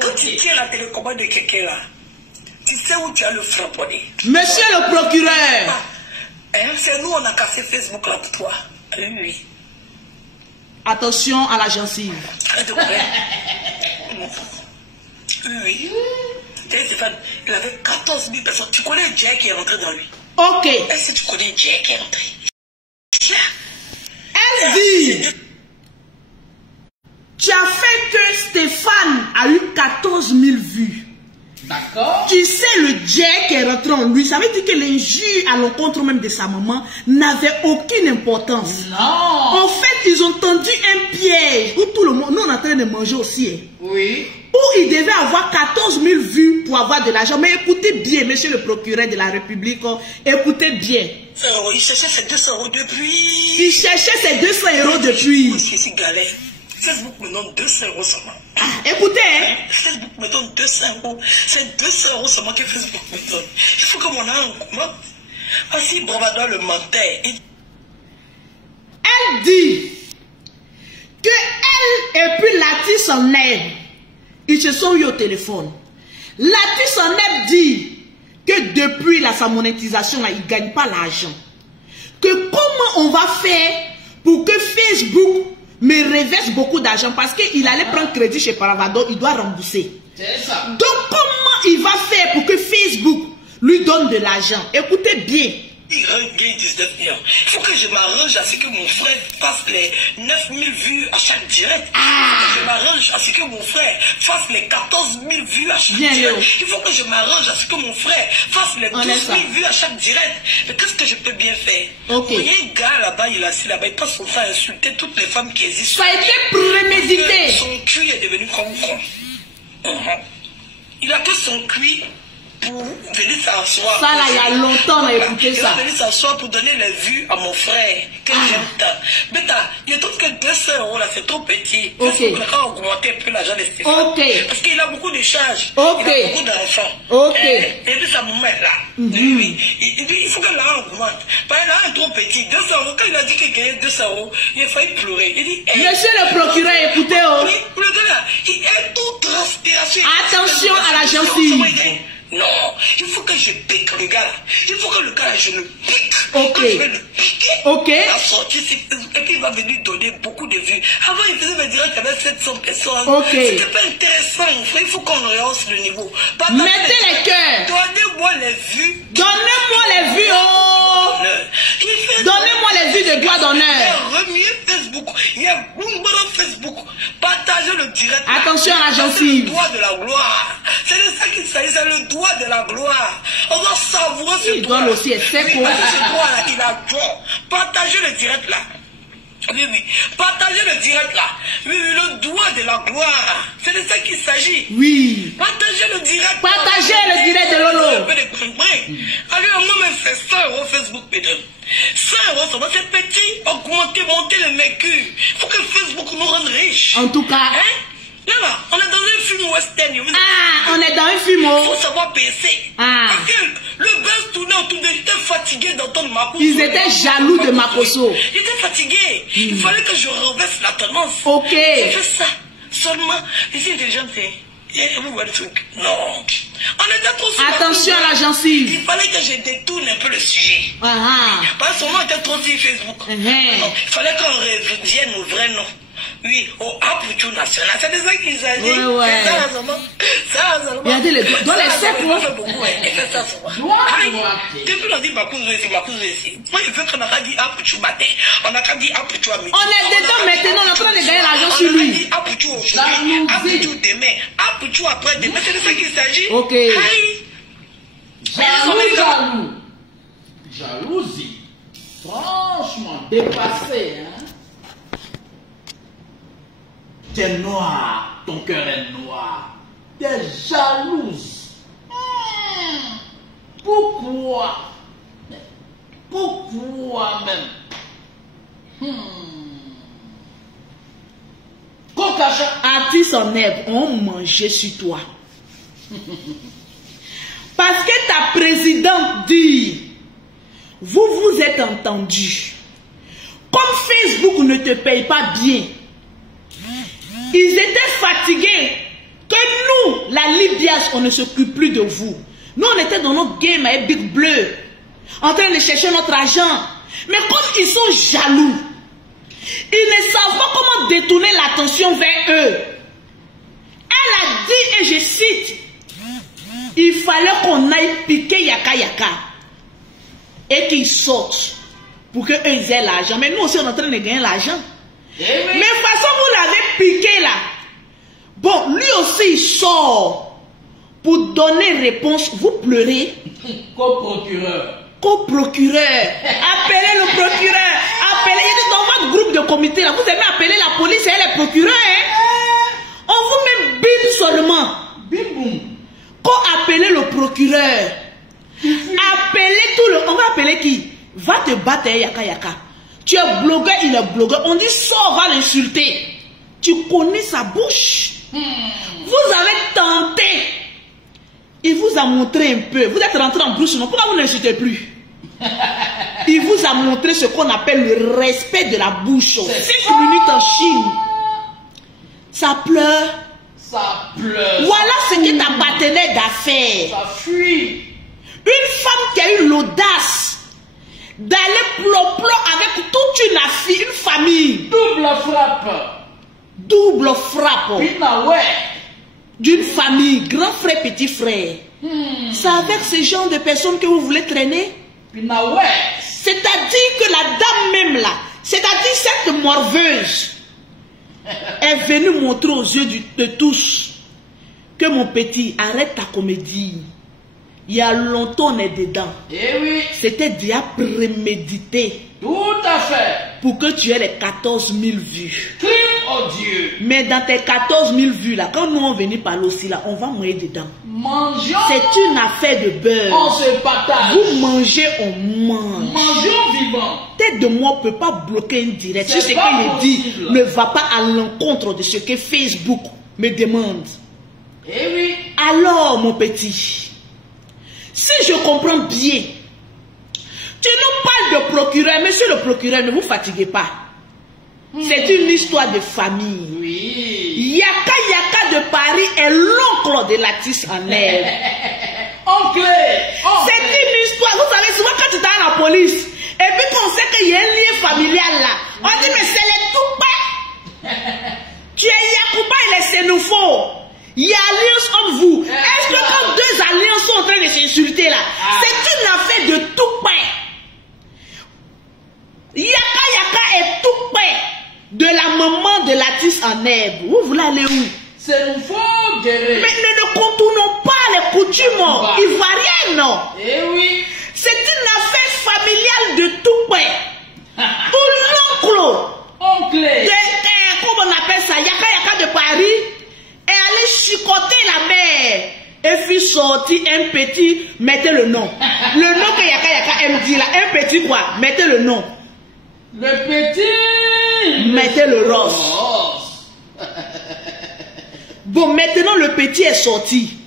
quand tu tiens la télécommande de quelqu'un là, tu sais où tu as le framponné. Monsieur le procureur. C'est nous, on a cassé Facebook là pour toi. Oui, oui. Attention à la gencive. Oui. Il avait 14 000 personnes. Tu connais Jack qui est rentré dans lui? Ok. Est-ce que tu connais Jack qui est rentré? Elle dit, tu as fait que Stéphane a eu 14 000 vues. D'accord. Tu sais, le Jack qui est rentré en lui, ça veut dire que l'injure à l'encontre même de sa maman n'avait aucune importance. Non. En fait, ils ont tendu un piège où tout le monde, nous on est en train de manger aussi. Hein. Oui. Où il devait avoir 14 000 vues pour avoir de l'argent. Mais écoutez bien, monsieur le procureur de la République, écoutez bien. Il cherchait ses 200 € depuis. Il cherchait ses 200 € depuis. C'est galère. Facebook me donne 200 € seulement. Ah, écoutez, hein. Facebook me donne 200 €. C'est 200 € seulement que Facebook me donne. Il faut que mon âme. Voici Bravado le menteur. Elle dit que elle et puis Latis en herbe, ils se sont eu au téléphone. Latis en herbe dit que depuis sa monétisation, là, il ne gagne pas l'argent. Que comment on va faire pour que Facebook me reverse beaucoup d'argent parce qu'il allait prendre crédit chez Paravado, il doit rembourser. C'est ça. Donc comment il va faire pour que Facebook lui donne de l'argent? Écoutez bien. Il gagne 19 millions. Il faut que je m'arrange à ce que mon frère fasse les 9000 vues à chaque direct. Il faut que je m'arrange à ce que mon frère fasse les 14 000 vues à chaque direct. Il faut que je m'arrange à ce que mon frère fasse les 12 000 vues à chaque direct. Mais qu'est-ce que je peux bien faire? Il y a un gars là-bas, il est assis là-bas, il passe son temps à insulter toutes les femmes qui existent. Ça a été prémédité. Son cul est devenu con. Il a que son cul pour venir s'asseoir. Ça là, il y a longtemps, on a écouté ça. Il va venir s'asseoir pour donner les vues à mon frère, que j'aime tant. Mais il y a d'autres que 200 €, là, c'est trop petit. Il faut augmenter un peu l'argent de Stéphane. Parce qu'il a beaucoup de charges. Il a beaucoup d'enfants. Et puis sa maman est là. Il faut que l'argent augmente. Parce que l'argent est trop petit. 200 €, quand il a dit qu'il gagnait 200 €, il a failli pleurer. Il dit, monsieur le procureur, écoutez, le gars là, il est tout transpiration. Attention à la gencive. Non, il faut que je pique le gars là. Il faut que le gars là, je le pique. Ok. Je vais le piquer. La sortie, et puis il va venir donner beaucoup de vues. Avant, il faisait me dire qu'il y avait 700 personnes. C'était pas intéressant. Il faut qu'on rehausse le niveau. Mettez les cœurs. Donnez-moi les vues. Donnez-moi les vues, oh. Donnez-moi les vues de gloire d'honneur. Il y a remué Facebook. Il y a Boomba Facebook. Partagez le direct. Attention à la gencive. C'est le doigt de la gloire. C'est de ça qu'il s'agit. C'est le doigt de la gloire. On doit savourer ce doigt. Il aussi être sec. Ce doigt-là, il a bon. Partagez le direct là. Oui. Partagez le direct là. Oui, le doigt de la gloire. C'est de ça qu'il s'agit. Oui. Partagez le direct. Partagez le direct de Lolo. Allez, moi, me fait 100 € Facebook, mesdames. 100 €, ça va, c'est petit. Augmenter, monter le mercure. Il faut que Facebook nous rende riches. En tout cas. Là, on est dans un film western. On est dans un film. Il faut savoir baisser. Le buzz tournait autour de. J'étais fatigué d'entendre Makoso. Ils étaient jaloux de Makoso. J'étais fatigué. Il fallait que je renverse la tendance. Ok. J'ai fait ça. Seulement, les intelligents, vous voyez le truc. Non. On était trop sur attention à la gencive. Il fallait que je détourne un peu le sujet. Parce que son nom était trop sur Facebook. Il fallait qu'on revienne au vrai nom. Oui, au Apuchu national. C'est de ça qu'il s'agit. C'est ça, regardez les doigts, les secs. Depuis qu'on dit Makoso ici. Moi, je veux qu'on a dit Apuchu matin. On a dit Apuchu à midi. On est dedans maintenant, on est en train de gagner l'argent sur lui. On a dit Apuchu aujourd'hui, Apuchu demain, Apuchu après-demain. C'est de ça qu'il s'agit. Ok. Jalousie. Franchement, dépassé, hein. Tu es noir, ton cœur est noir. Tu es jalouse. Pourquoi? Pourquoi même? Artiste en herbe, on mangeait sur toi. Parce que ta présidente dit, vous vous êtes entendu. Comme Facebook ne te paye pas bien, ils étaient fatigués que nous, la Libias, on ne s'occupe plus de vous. Nous, on était dans notre game avec Big Bleu, en train de chercher notre argent. Mais comme ils sont jaloux, ils ne savent pas comment détourner l'attention vers eux. Elle a dit, et je cite, il fallait qu'on aille piquer Yaka Yaka et qu'ils sortent pour qu'eux aient l'argent. Mais nous aussi, on est en train de gagner l'argent. Mais de toute façon, vous l'avez piqué là. Bon, lui aussi, il sort pour donner réponse. Vous pleurez. Co-procureur. Co-procureur. Appelez le procureur. Appelez. Il est dans votre groupe de comité là. Vous aimez appeler la police et les procureurs. On vous met bim seulement. Bim boum. Co-appelez le procureur. Appelez tout le. On va appeler qui? Va te battre, Yaka Yaka. Tu es blogueur, il est blogueur. On dit sors, va l'insulter. Tu connais sa bouche. Vous avez tenté. Il vous a montré un peu. Vous êtes rentré en bouche, non? Pourquoi vous n'insultez plus? Il vous a montré ce qu'on appelle le respect de la bouche. 5 minutes en Chine. Ça pleure. Ça pleure. Voilà ce qui est ta partenaire d'affaires. Ça fuit. Une femme qui a eu l'audace d'aller plop avec toute une famille. Double frappe. Double frappe. Pina ouais. D'une famille, grand frère, petit frère. C'est avec ce genre de personnes que vous voulez traîner? Pina ouais. C'est-à-dire que la dame même là, c'est-à-dire cette morveuse, est venue montrer aux yeux de tous que mon petit, arrête ta comédie. Il y a longtemps on est dedans. Eh oui. C'était déjà prémédité. Tout à fait. Pour que tu aies les 14 000 vues. Crime odieux. Mais dans tes 14 000 vues là, quand nous on venait parler aussi là, on va manger dedans. Mangeons. C'est une affaire de beurre. On se partage. Vous mangez, on mange. Mangeons vivant. Tête de moi ne peut pas bloquer une direct. Si ce que je dis ne va pas à l'encontre de ce que Facebook me demande. Eh oui. Alors mon petit, si je comprends bien, tu nous parles de procureur. Monsieur le procureur, ne vous fatiguez pas. C'est une histoire de famille. Oui. Yaka de Paris est l'oncle de Latis en herbe. Oncle. C'est une histoire. Vous savez, souvent quand tu es dans la police, et puis qu'on sait qu'il y a un lien familial là, on dit mais c'est les Toupa. Tu es Yakuba et les Sénoufos. Il y a alliance entre vous. Est-ce que quand deux alliances sont en train de s'insulter là, c'est une affaire de Toupa. Yaka est Toupa de la maman de Latis en herbe. Vous voulez aller où? C'est nous faut guérir. Mais ne contournons pas les coutumes ivoiriennes. Eh oui. C'est une affaire familiale de Toupa. Pour l'oncle. Oncle. Comment on appelle ça? Yaka de Paris. Et aller chicoter la mère. Et puis sortir un petit, mettez le nom. Le nom que Yaka aime dit là, un petit quoi? Mettez le nom. Le petit. Mettez le rose. Bon, maintenant le petit est sorti.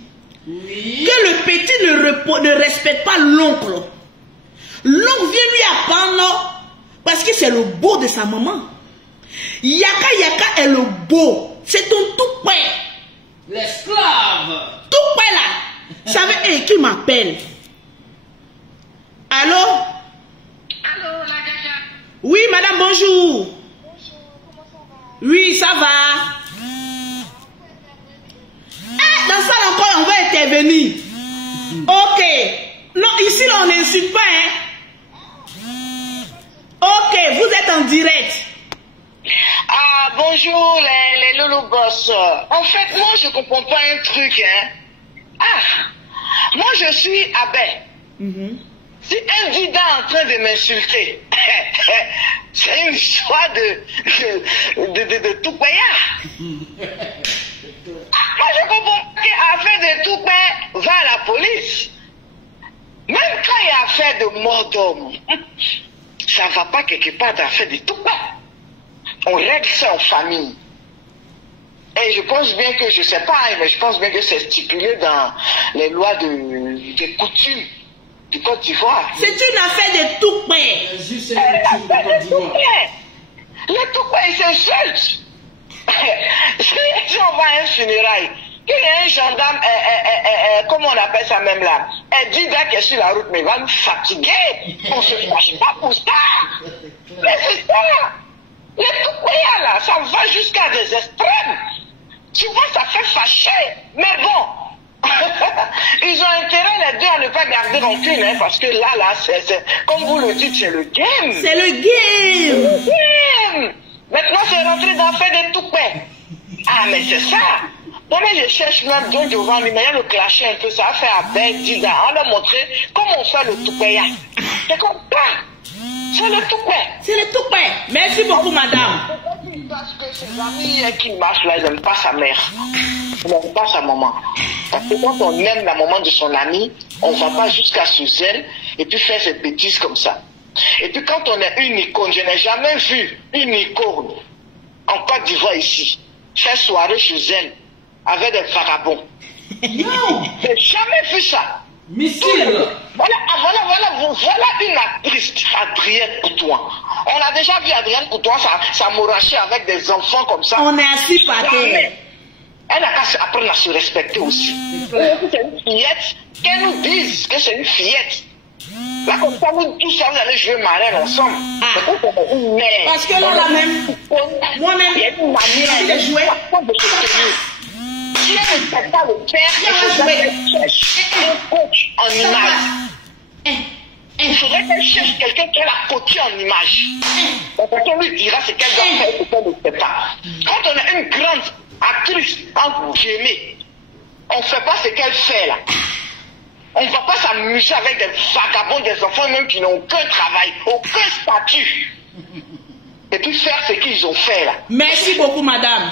Oui. Que le petit ne respecte pas l'oncle. L'oncle vient lui apprendre parce que c'est le beau de sa maman. Yaka est le beau. C'est ton tout père. L'esclave. Tout père là. Ça veut dire qui m'appelle? Allô? Allô, la gaga. Oui, madame, bonjour. Bonjour, comment ça va? Oui, ça va. Dans ça encore, on va intervenir. Ok. Non, ici, là, on n'insulte pas, hein. Ok, vous êtes en direct. Ah, bonjour les Lolo Boss. En fait, moi, je comprends pas un truc, hein. Ah, moi, je suis abbé. Si un dida est en train de m'insulter, c'est une histoire de tout payard. Moi, je comprends qu'affaire de tout payard va à la police. Même quand il y a affaire de mort d'homme, ça ne va pas quelque part d'affaire de tout payard. On règle ça en famille. Et je pense bien que, je ne sais pas, mais je pense bien que c'est stipulé dans les lois de coutume du Côte d'Ivoire. C'est une affaire de tout père. Les tout pères, ils s'insultent. Si on va à un funérail, qu'il y a un gendarme, comment on appelle ça même là, un dida qui est sur la route, mais il va nous fatiguer. On ne se fâche pas pour ça. Mais c'est ça. Les tout payants là, ça va jusqu'à des extrêmes. Tu vois, ça fait fâcher. Mais bon, ils ont intérêt les deux à ne pas garder rancune, hein, parce que là, c'est, comme vous le dites, c'est le game. C'est le game. Le game. Maintenant, c'est rentré dans faire des tout pères. Ah, mais c'est ça. Moi, je cherche même donc devant lui, mais il y a le clasher un peu, ça a fait à Ben Dida. On a montré comment on fait le tout payant. C'est comme ça. C'est le tout père. C'est le tout père. Merci beaucoup, madame. Parce que ses amis qui marchent là, ils n'aiment pas sa mère. Ils n'aiment pas sa maman. Parce que quand on aime la maman de son ami, on ne va pas jusqu'à sous elle et puis faire ces bêtises comme ça. Et puis quand on est une icône, je n'ai jamais vu une icône en Côte d'Ivoire ici, faire soirée chez elle avec des vagabonds. Non, je n'ai jamais vu ça. Missile. Voilà une actrice, Adrienne Coutoin. On a déjà vu Adrienne Coutoin s'amouracher avec des enfants comme ça. On est assis par terre. Elle a qu'à apprendre à se respecter aussi. C'est une fillette. Qu'elle nous dise que c'est une fillette. Là, comme ça, nous tous, on allait jouer marraine ensemble. Une mère. Parce que là, même, moi-même, il y a une manière de jouer. Si elle ne peut pas le faire, elle cherche un coach en image. Il faudrait qu'elle cherche quelqu'un qui a la coachée en image. Donc, on lui dira ce qu'elle doit faire et ce qu'elle ne fait pas. Quand on a une grande actrice, entre guillemets, on ne fait pas ce qu'elle fait là. On ne va pas s'amuser avec des vagabonds, des enfants même qui n'ont aucun travail, aucun statut. Et puis faire ce qu'ils ont fait là. Merci beaucoup, madame.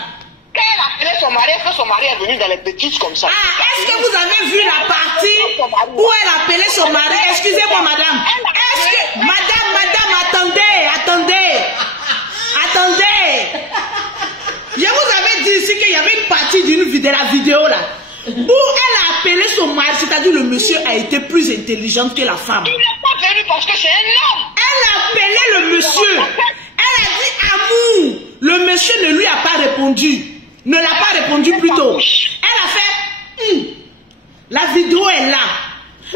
Quand elle appelait son mari, quand son mari est venu dans les petites comme ça. Ah, est-ce que vous avez vu la partie où elle appelait son mari? Excusez-moi, madame. Est-ce que... Madame, attendez. Je vous avais dit ici qu'il y avait une partie de la vidéo là, où elle a appelé son mari, c'est-à-dire le monsieur a été plus intelligente que la femme. Il n'est pas venu parce que c'est un homme. Elle a appelé le monsieur. Elle a dit amour. Le monsieur ne lui a pas répondu. Ne l'a pas répondu plutôt. Elle a fait la vidéo est là.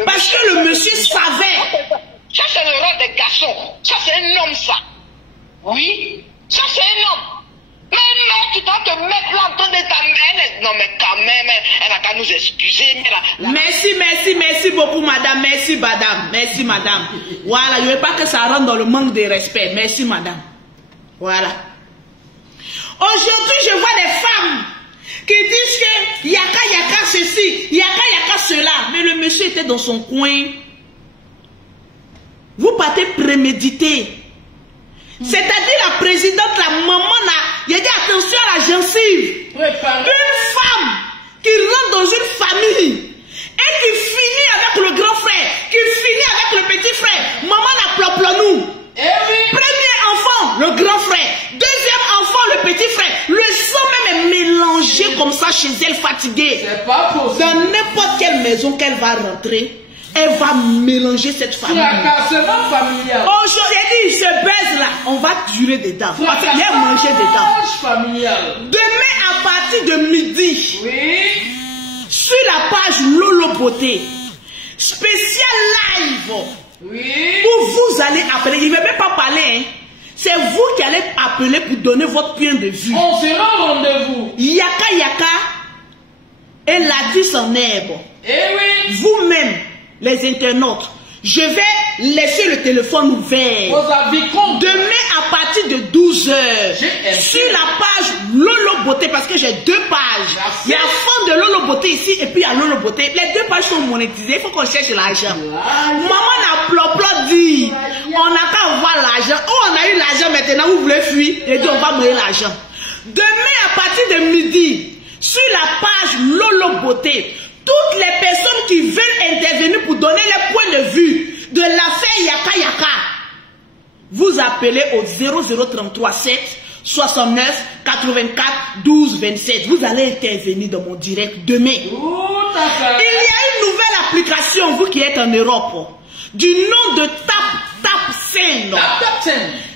Parce que le monsieur savait. Ça c'est le rôle des garçons. Ça c'est un homme ça. Oui. Ça c'est un homme. Mais non, tu dois te mettre là en train de t'amener. Non mais quand même, elle n'a qu'à nous excuser. Merci beaucoup madame. Merci madame. Voilà, je ne veux pas que ça rentre dans le manque de respect. Merci madame. Voilà. Aujourd'hui, je vois des femmes qui disent que yaka ceci, yaka cela. Mais le monsieur était dans son coin. Vous partez préméditer. C'est-à-dire la présidente, la maman, il a dit attention à la gencive. Une femme qui rentre dans une famille et qui finit avec le grand frère, qui finit avec le petit frère. Maman n'a nous. Premier enfant, le grand frère. Deuxième enfant, le petit frère. Le sang même est mélangé comme ça chez elle, fatiguée. C'est pas possible. Dans n'importe quelle maison qu'elle va rentrer, elle va mélanger cette famille. Aujourd'hui, elle dit, ce baise là, on va durer dedans. Parce qu'il y a manger dedans. Demain, à partir de midi, sur la page Lolo Beauté, spécial live, où vous allez appeler, il ne veut même pas parler, hein. C'est vous qui allez appeler pour donner votre point de vue. On sera au rendez-vous. Yaka et la 10 en herbe. Vous-même, les internautes, je vais laisser le téléphone ouvert. Demain à partir de 12 h sur la page Lolo Beauté, parce que j'ai 2 pages. Merci. Il y a fond de Lolo Beauté ici et puis il y a Lolo Beauté. Les 2 pages sont monétisées, il faut qu'on cherche l'argent. Maman n'a plop dit, on n'a qu'à avoir l'argent. Oh, on a eu l'argent maintenant, vous voulez fuir. Et dit on va monnaie l'argent. Demain à partir de midi, sur la page Lolo Beauté, toutes les personnes qui veulent intervenir pour donner les points de vue de l'affaire Yaka, vous appelez au 0033 7 69 84 12 27. Vous allez intervenir dans mon direct demain. Il y a une nouvelle application, vous qui êtes en Europe, du nom de TapTapSend.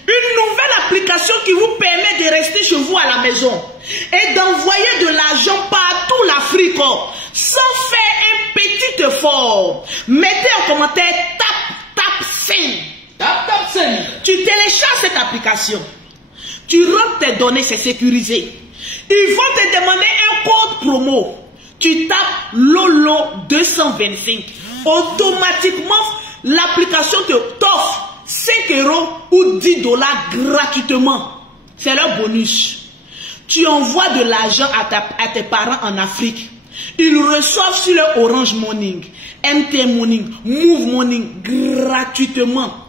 Une nouvelle application qui vous permet de rester chez vous à la maison et d'envoyer de l'argent partout l'Afrique sans faire un petit effort. Mettez en commentaire TapTapSend. Tu télécharges cette application. Tu rentres tes données, c'est sécurisé. Ils vont te demander un code promo. Tu tapes Lolo 225. Automatiquement, l'application t'offre 5 € ou 10 $ gratuitement. C'est leur bonus. Tu envoies de l'argent à tes parents en Afrique. Ils reçoivent sur leur Orange Money, MTN Money, Move Money gratuitement.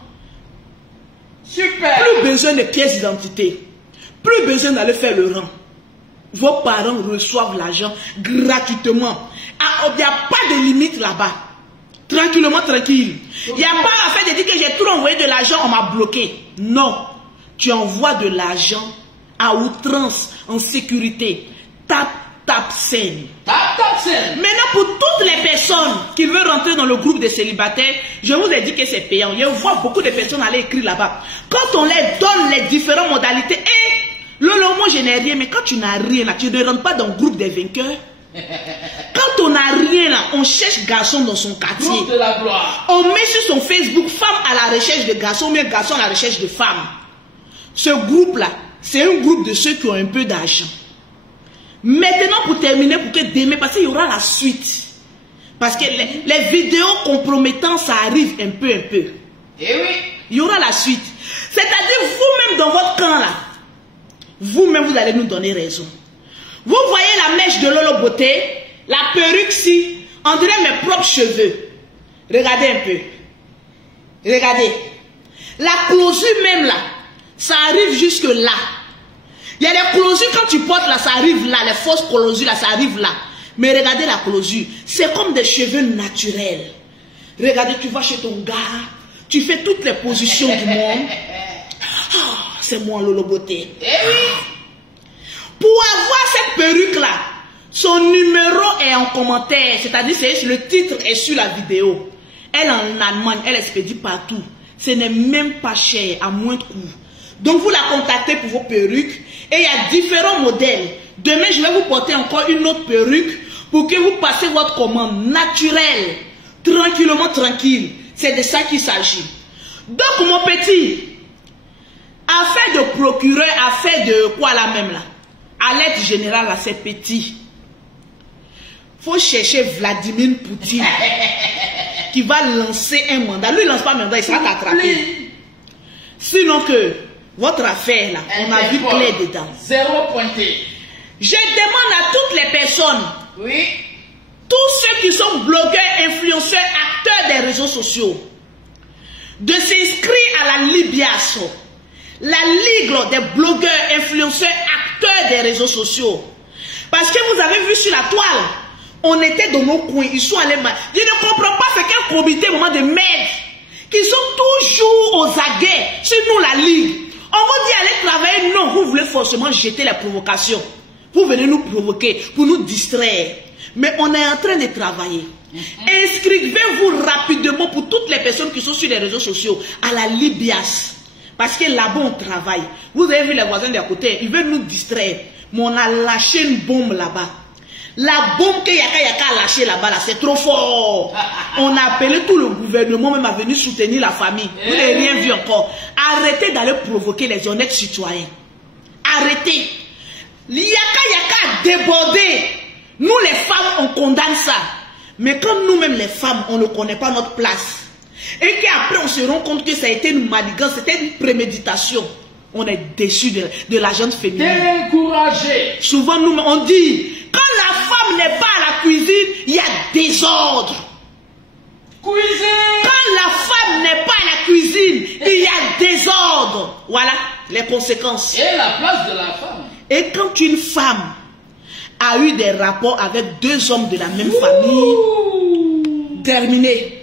Super. Plus besoin de pièces d'identité. Plus besoin d'aller faire le rang. Vos parents reçoivent l'argent gratuitement. Il n'y a pas de limite là-bas. Tranquillement, tranquille. Il n'y a pas à faire de dire que j'ai trop envoyé de l'argent, on m'a bloqué. Non. Tu envoies de l'argent à outrance, en sécurité. TapTapSend. Maintenant, pour toutes les personnes qui veulent rentrer dans le groupe des célibataires, je vous ai dit que c'est payant. Je vois beaucoup de personnes aller écrire là-bas. Quand on les donne les différentes modalités, Lolo, moi je n'ai rien, mais quand tu n'as rien, tu ne rentres pas dans le groupe des vainqueurs. Quand on n'a rien là, on cherche garçon dans son quartier. Groupe de la gloire. On met sur son Facebook femme à la recherche de garçons, mais garçon à la recherche de femmes. Ce groupe-là, c'est un groupe de ceux qui ont un peu d'argent. Maintenant, pour terminer, pour que demain, parce qu'il y aura la suite. Parce que les vidéos compromettantes, ça arrive un peu. Eh oui. Il y aura la suite. C'est-à-dire, vous-même dans votre camp là, vous-même, vous allez nous donner raison. Vous voyez la mèche de Lolo Beauté, la perruque si, on dirait mes propres cheveux. Regardez un peu. Regardez. La closure même là, ça arrive jusque là. Il y a des closures quand tu portes là, ça arrive là. Les fausses closures là, ça arrive là. Mais regardez la closure. C'est comme des cheveux naturels. Regardez, tu vas chez ton gars, tu fais toutes les positions du monde. Oh, c'est moi Lolo Beauté. Eh oui. Pour avoir cette perruque là, son numéro est en commentaire. C'est-à-dire, le titre est sur la vidéo. Elle est en Allemagne, elle expédie partout. Ce n'est même pas cher, à moins de coût. Donc vous la contactez pour vos perruques. Et il y a différents modèles. Demain, je vais vous porter encore une autre perruque pour que vous passiez votre commande naturelle, tranquillement tranquille. C'est de ça qu'il s'agit. Donc mon petit, affaire de procureur, affaire de quoi là même là, alerte générale là, c'est petit. Faut chercher Vladimir Poutine qui va lancer un mandat. Lui il lance pas un mandat, il sera attrapé. Sinon que votre affaire là, on a vu clair dedans. Zéro pointé. Je demande à toutes les personnes, Oui. tous ceux qui sont blogueurs, influenceurs, acteurs des réseaux sociaux, de s'inscrire à la Libiaso, la Ligue des blogueurs, influenceurs, acteurs des réseaux sociaux. Parce que vous avez vu sur la toile, on était dans nos coins, ils sont allés mal. Je ne comprends pas c'est quel comité, moment de merde, qui sont toujours aux aguets sur nous la Ligue. On vous dit allez travailler, non, vous voulez forcément jeter la provocation. Vous venez nous provoquer, pour nous distraire. Mais on est en train de travailler. Inscrivez-vous rapidement pour toutes les personnes qui sont sur les réseaux sociaux à la Libias. Parce que là-bas on travaille. Vous avez vu les voisins d'à côté, ils veulent nous distraire. Mais on a lâché une bombe là-bas. La bombe que Yaka a lâchée là-bas, là, c'est trop fort. On a appelé tout le gouvernement même à venir soutenir la famille. Vous n'avez rien vu encore. Arrêtez d'aller provoquer les honnêtes citoyens. Arrêtez. Yaka a débordé. Nous les femmes, on condamne ça. Mais quand nous-mêmes les femmes, on ne connaît pas notre place. Et qu'après on se rend compte que ça a été une manigance, c'était une préméditation. On est déçu de la jeune féminine. Découragé. Souvent nous on dit, quand la femme n'est pas à la cuisine, il y a désordre. Cuisine. Quand la femme n'est pas à la cuisine, il y a désordre. Voilà les conséquences. Et la place de la femme. Et quand une femme a eu des rapports avec deux hommes de la même famille, terminé.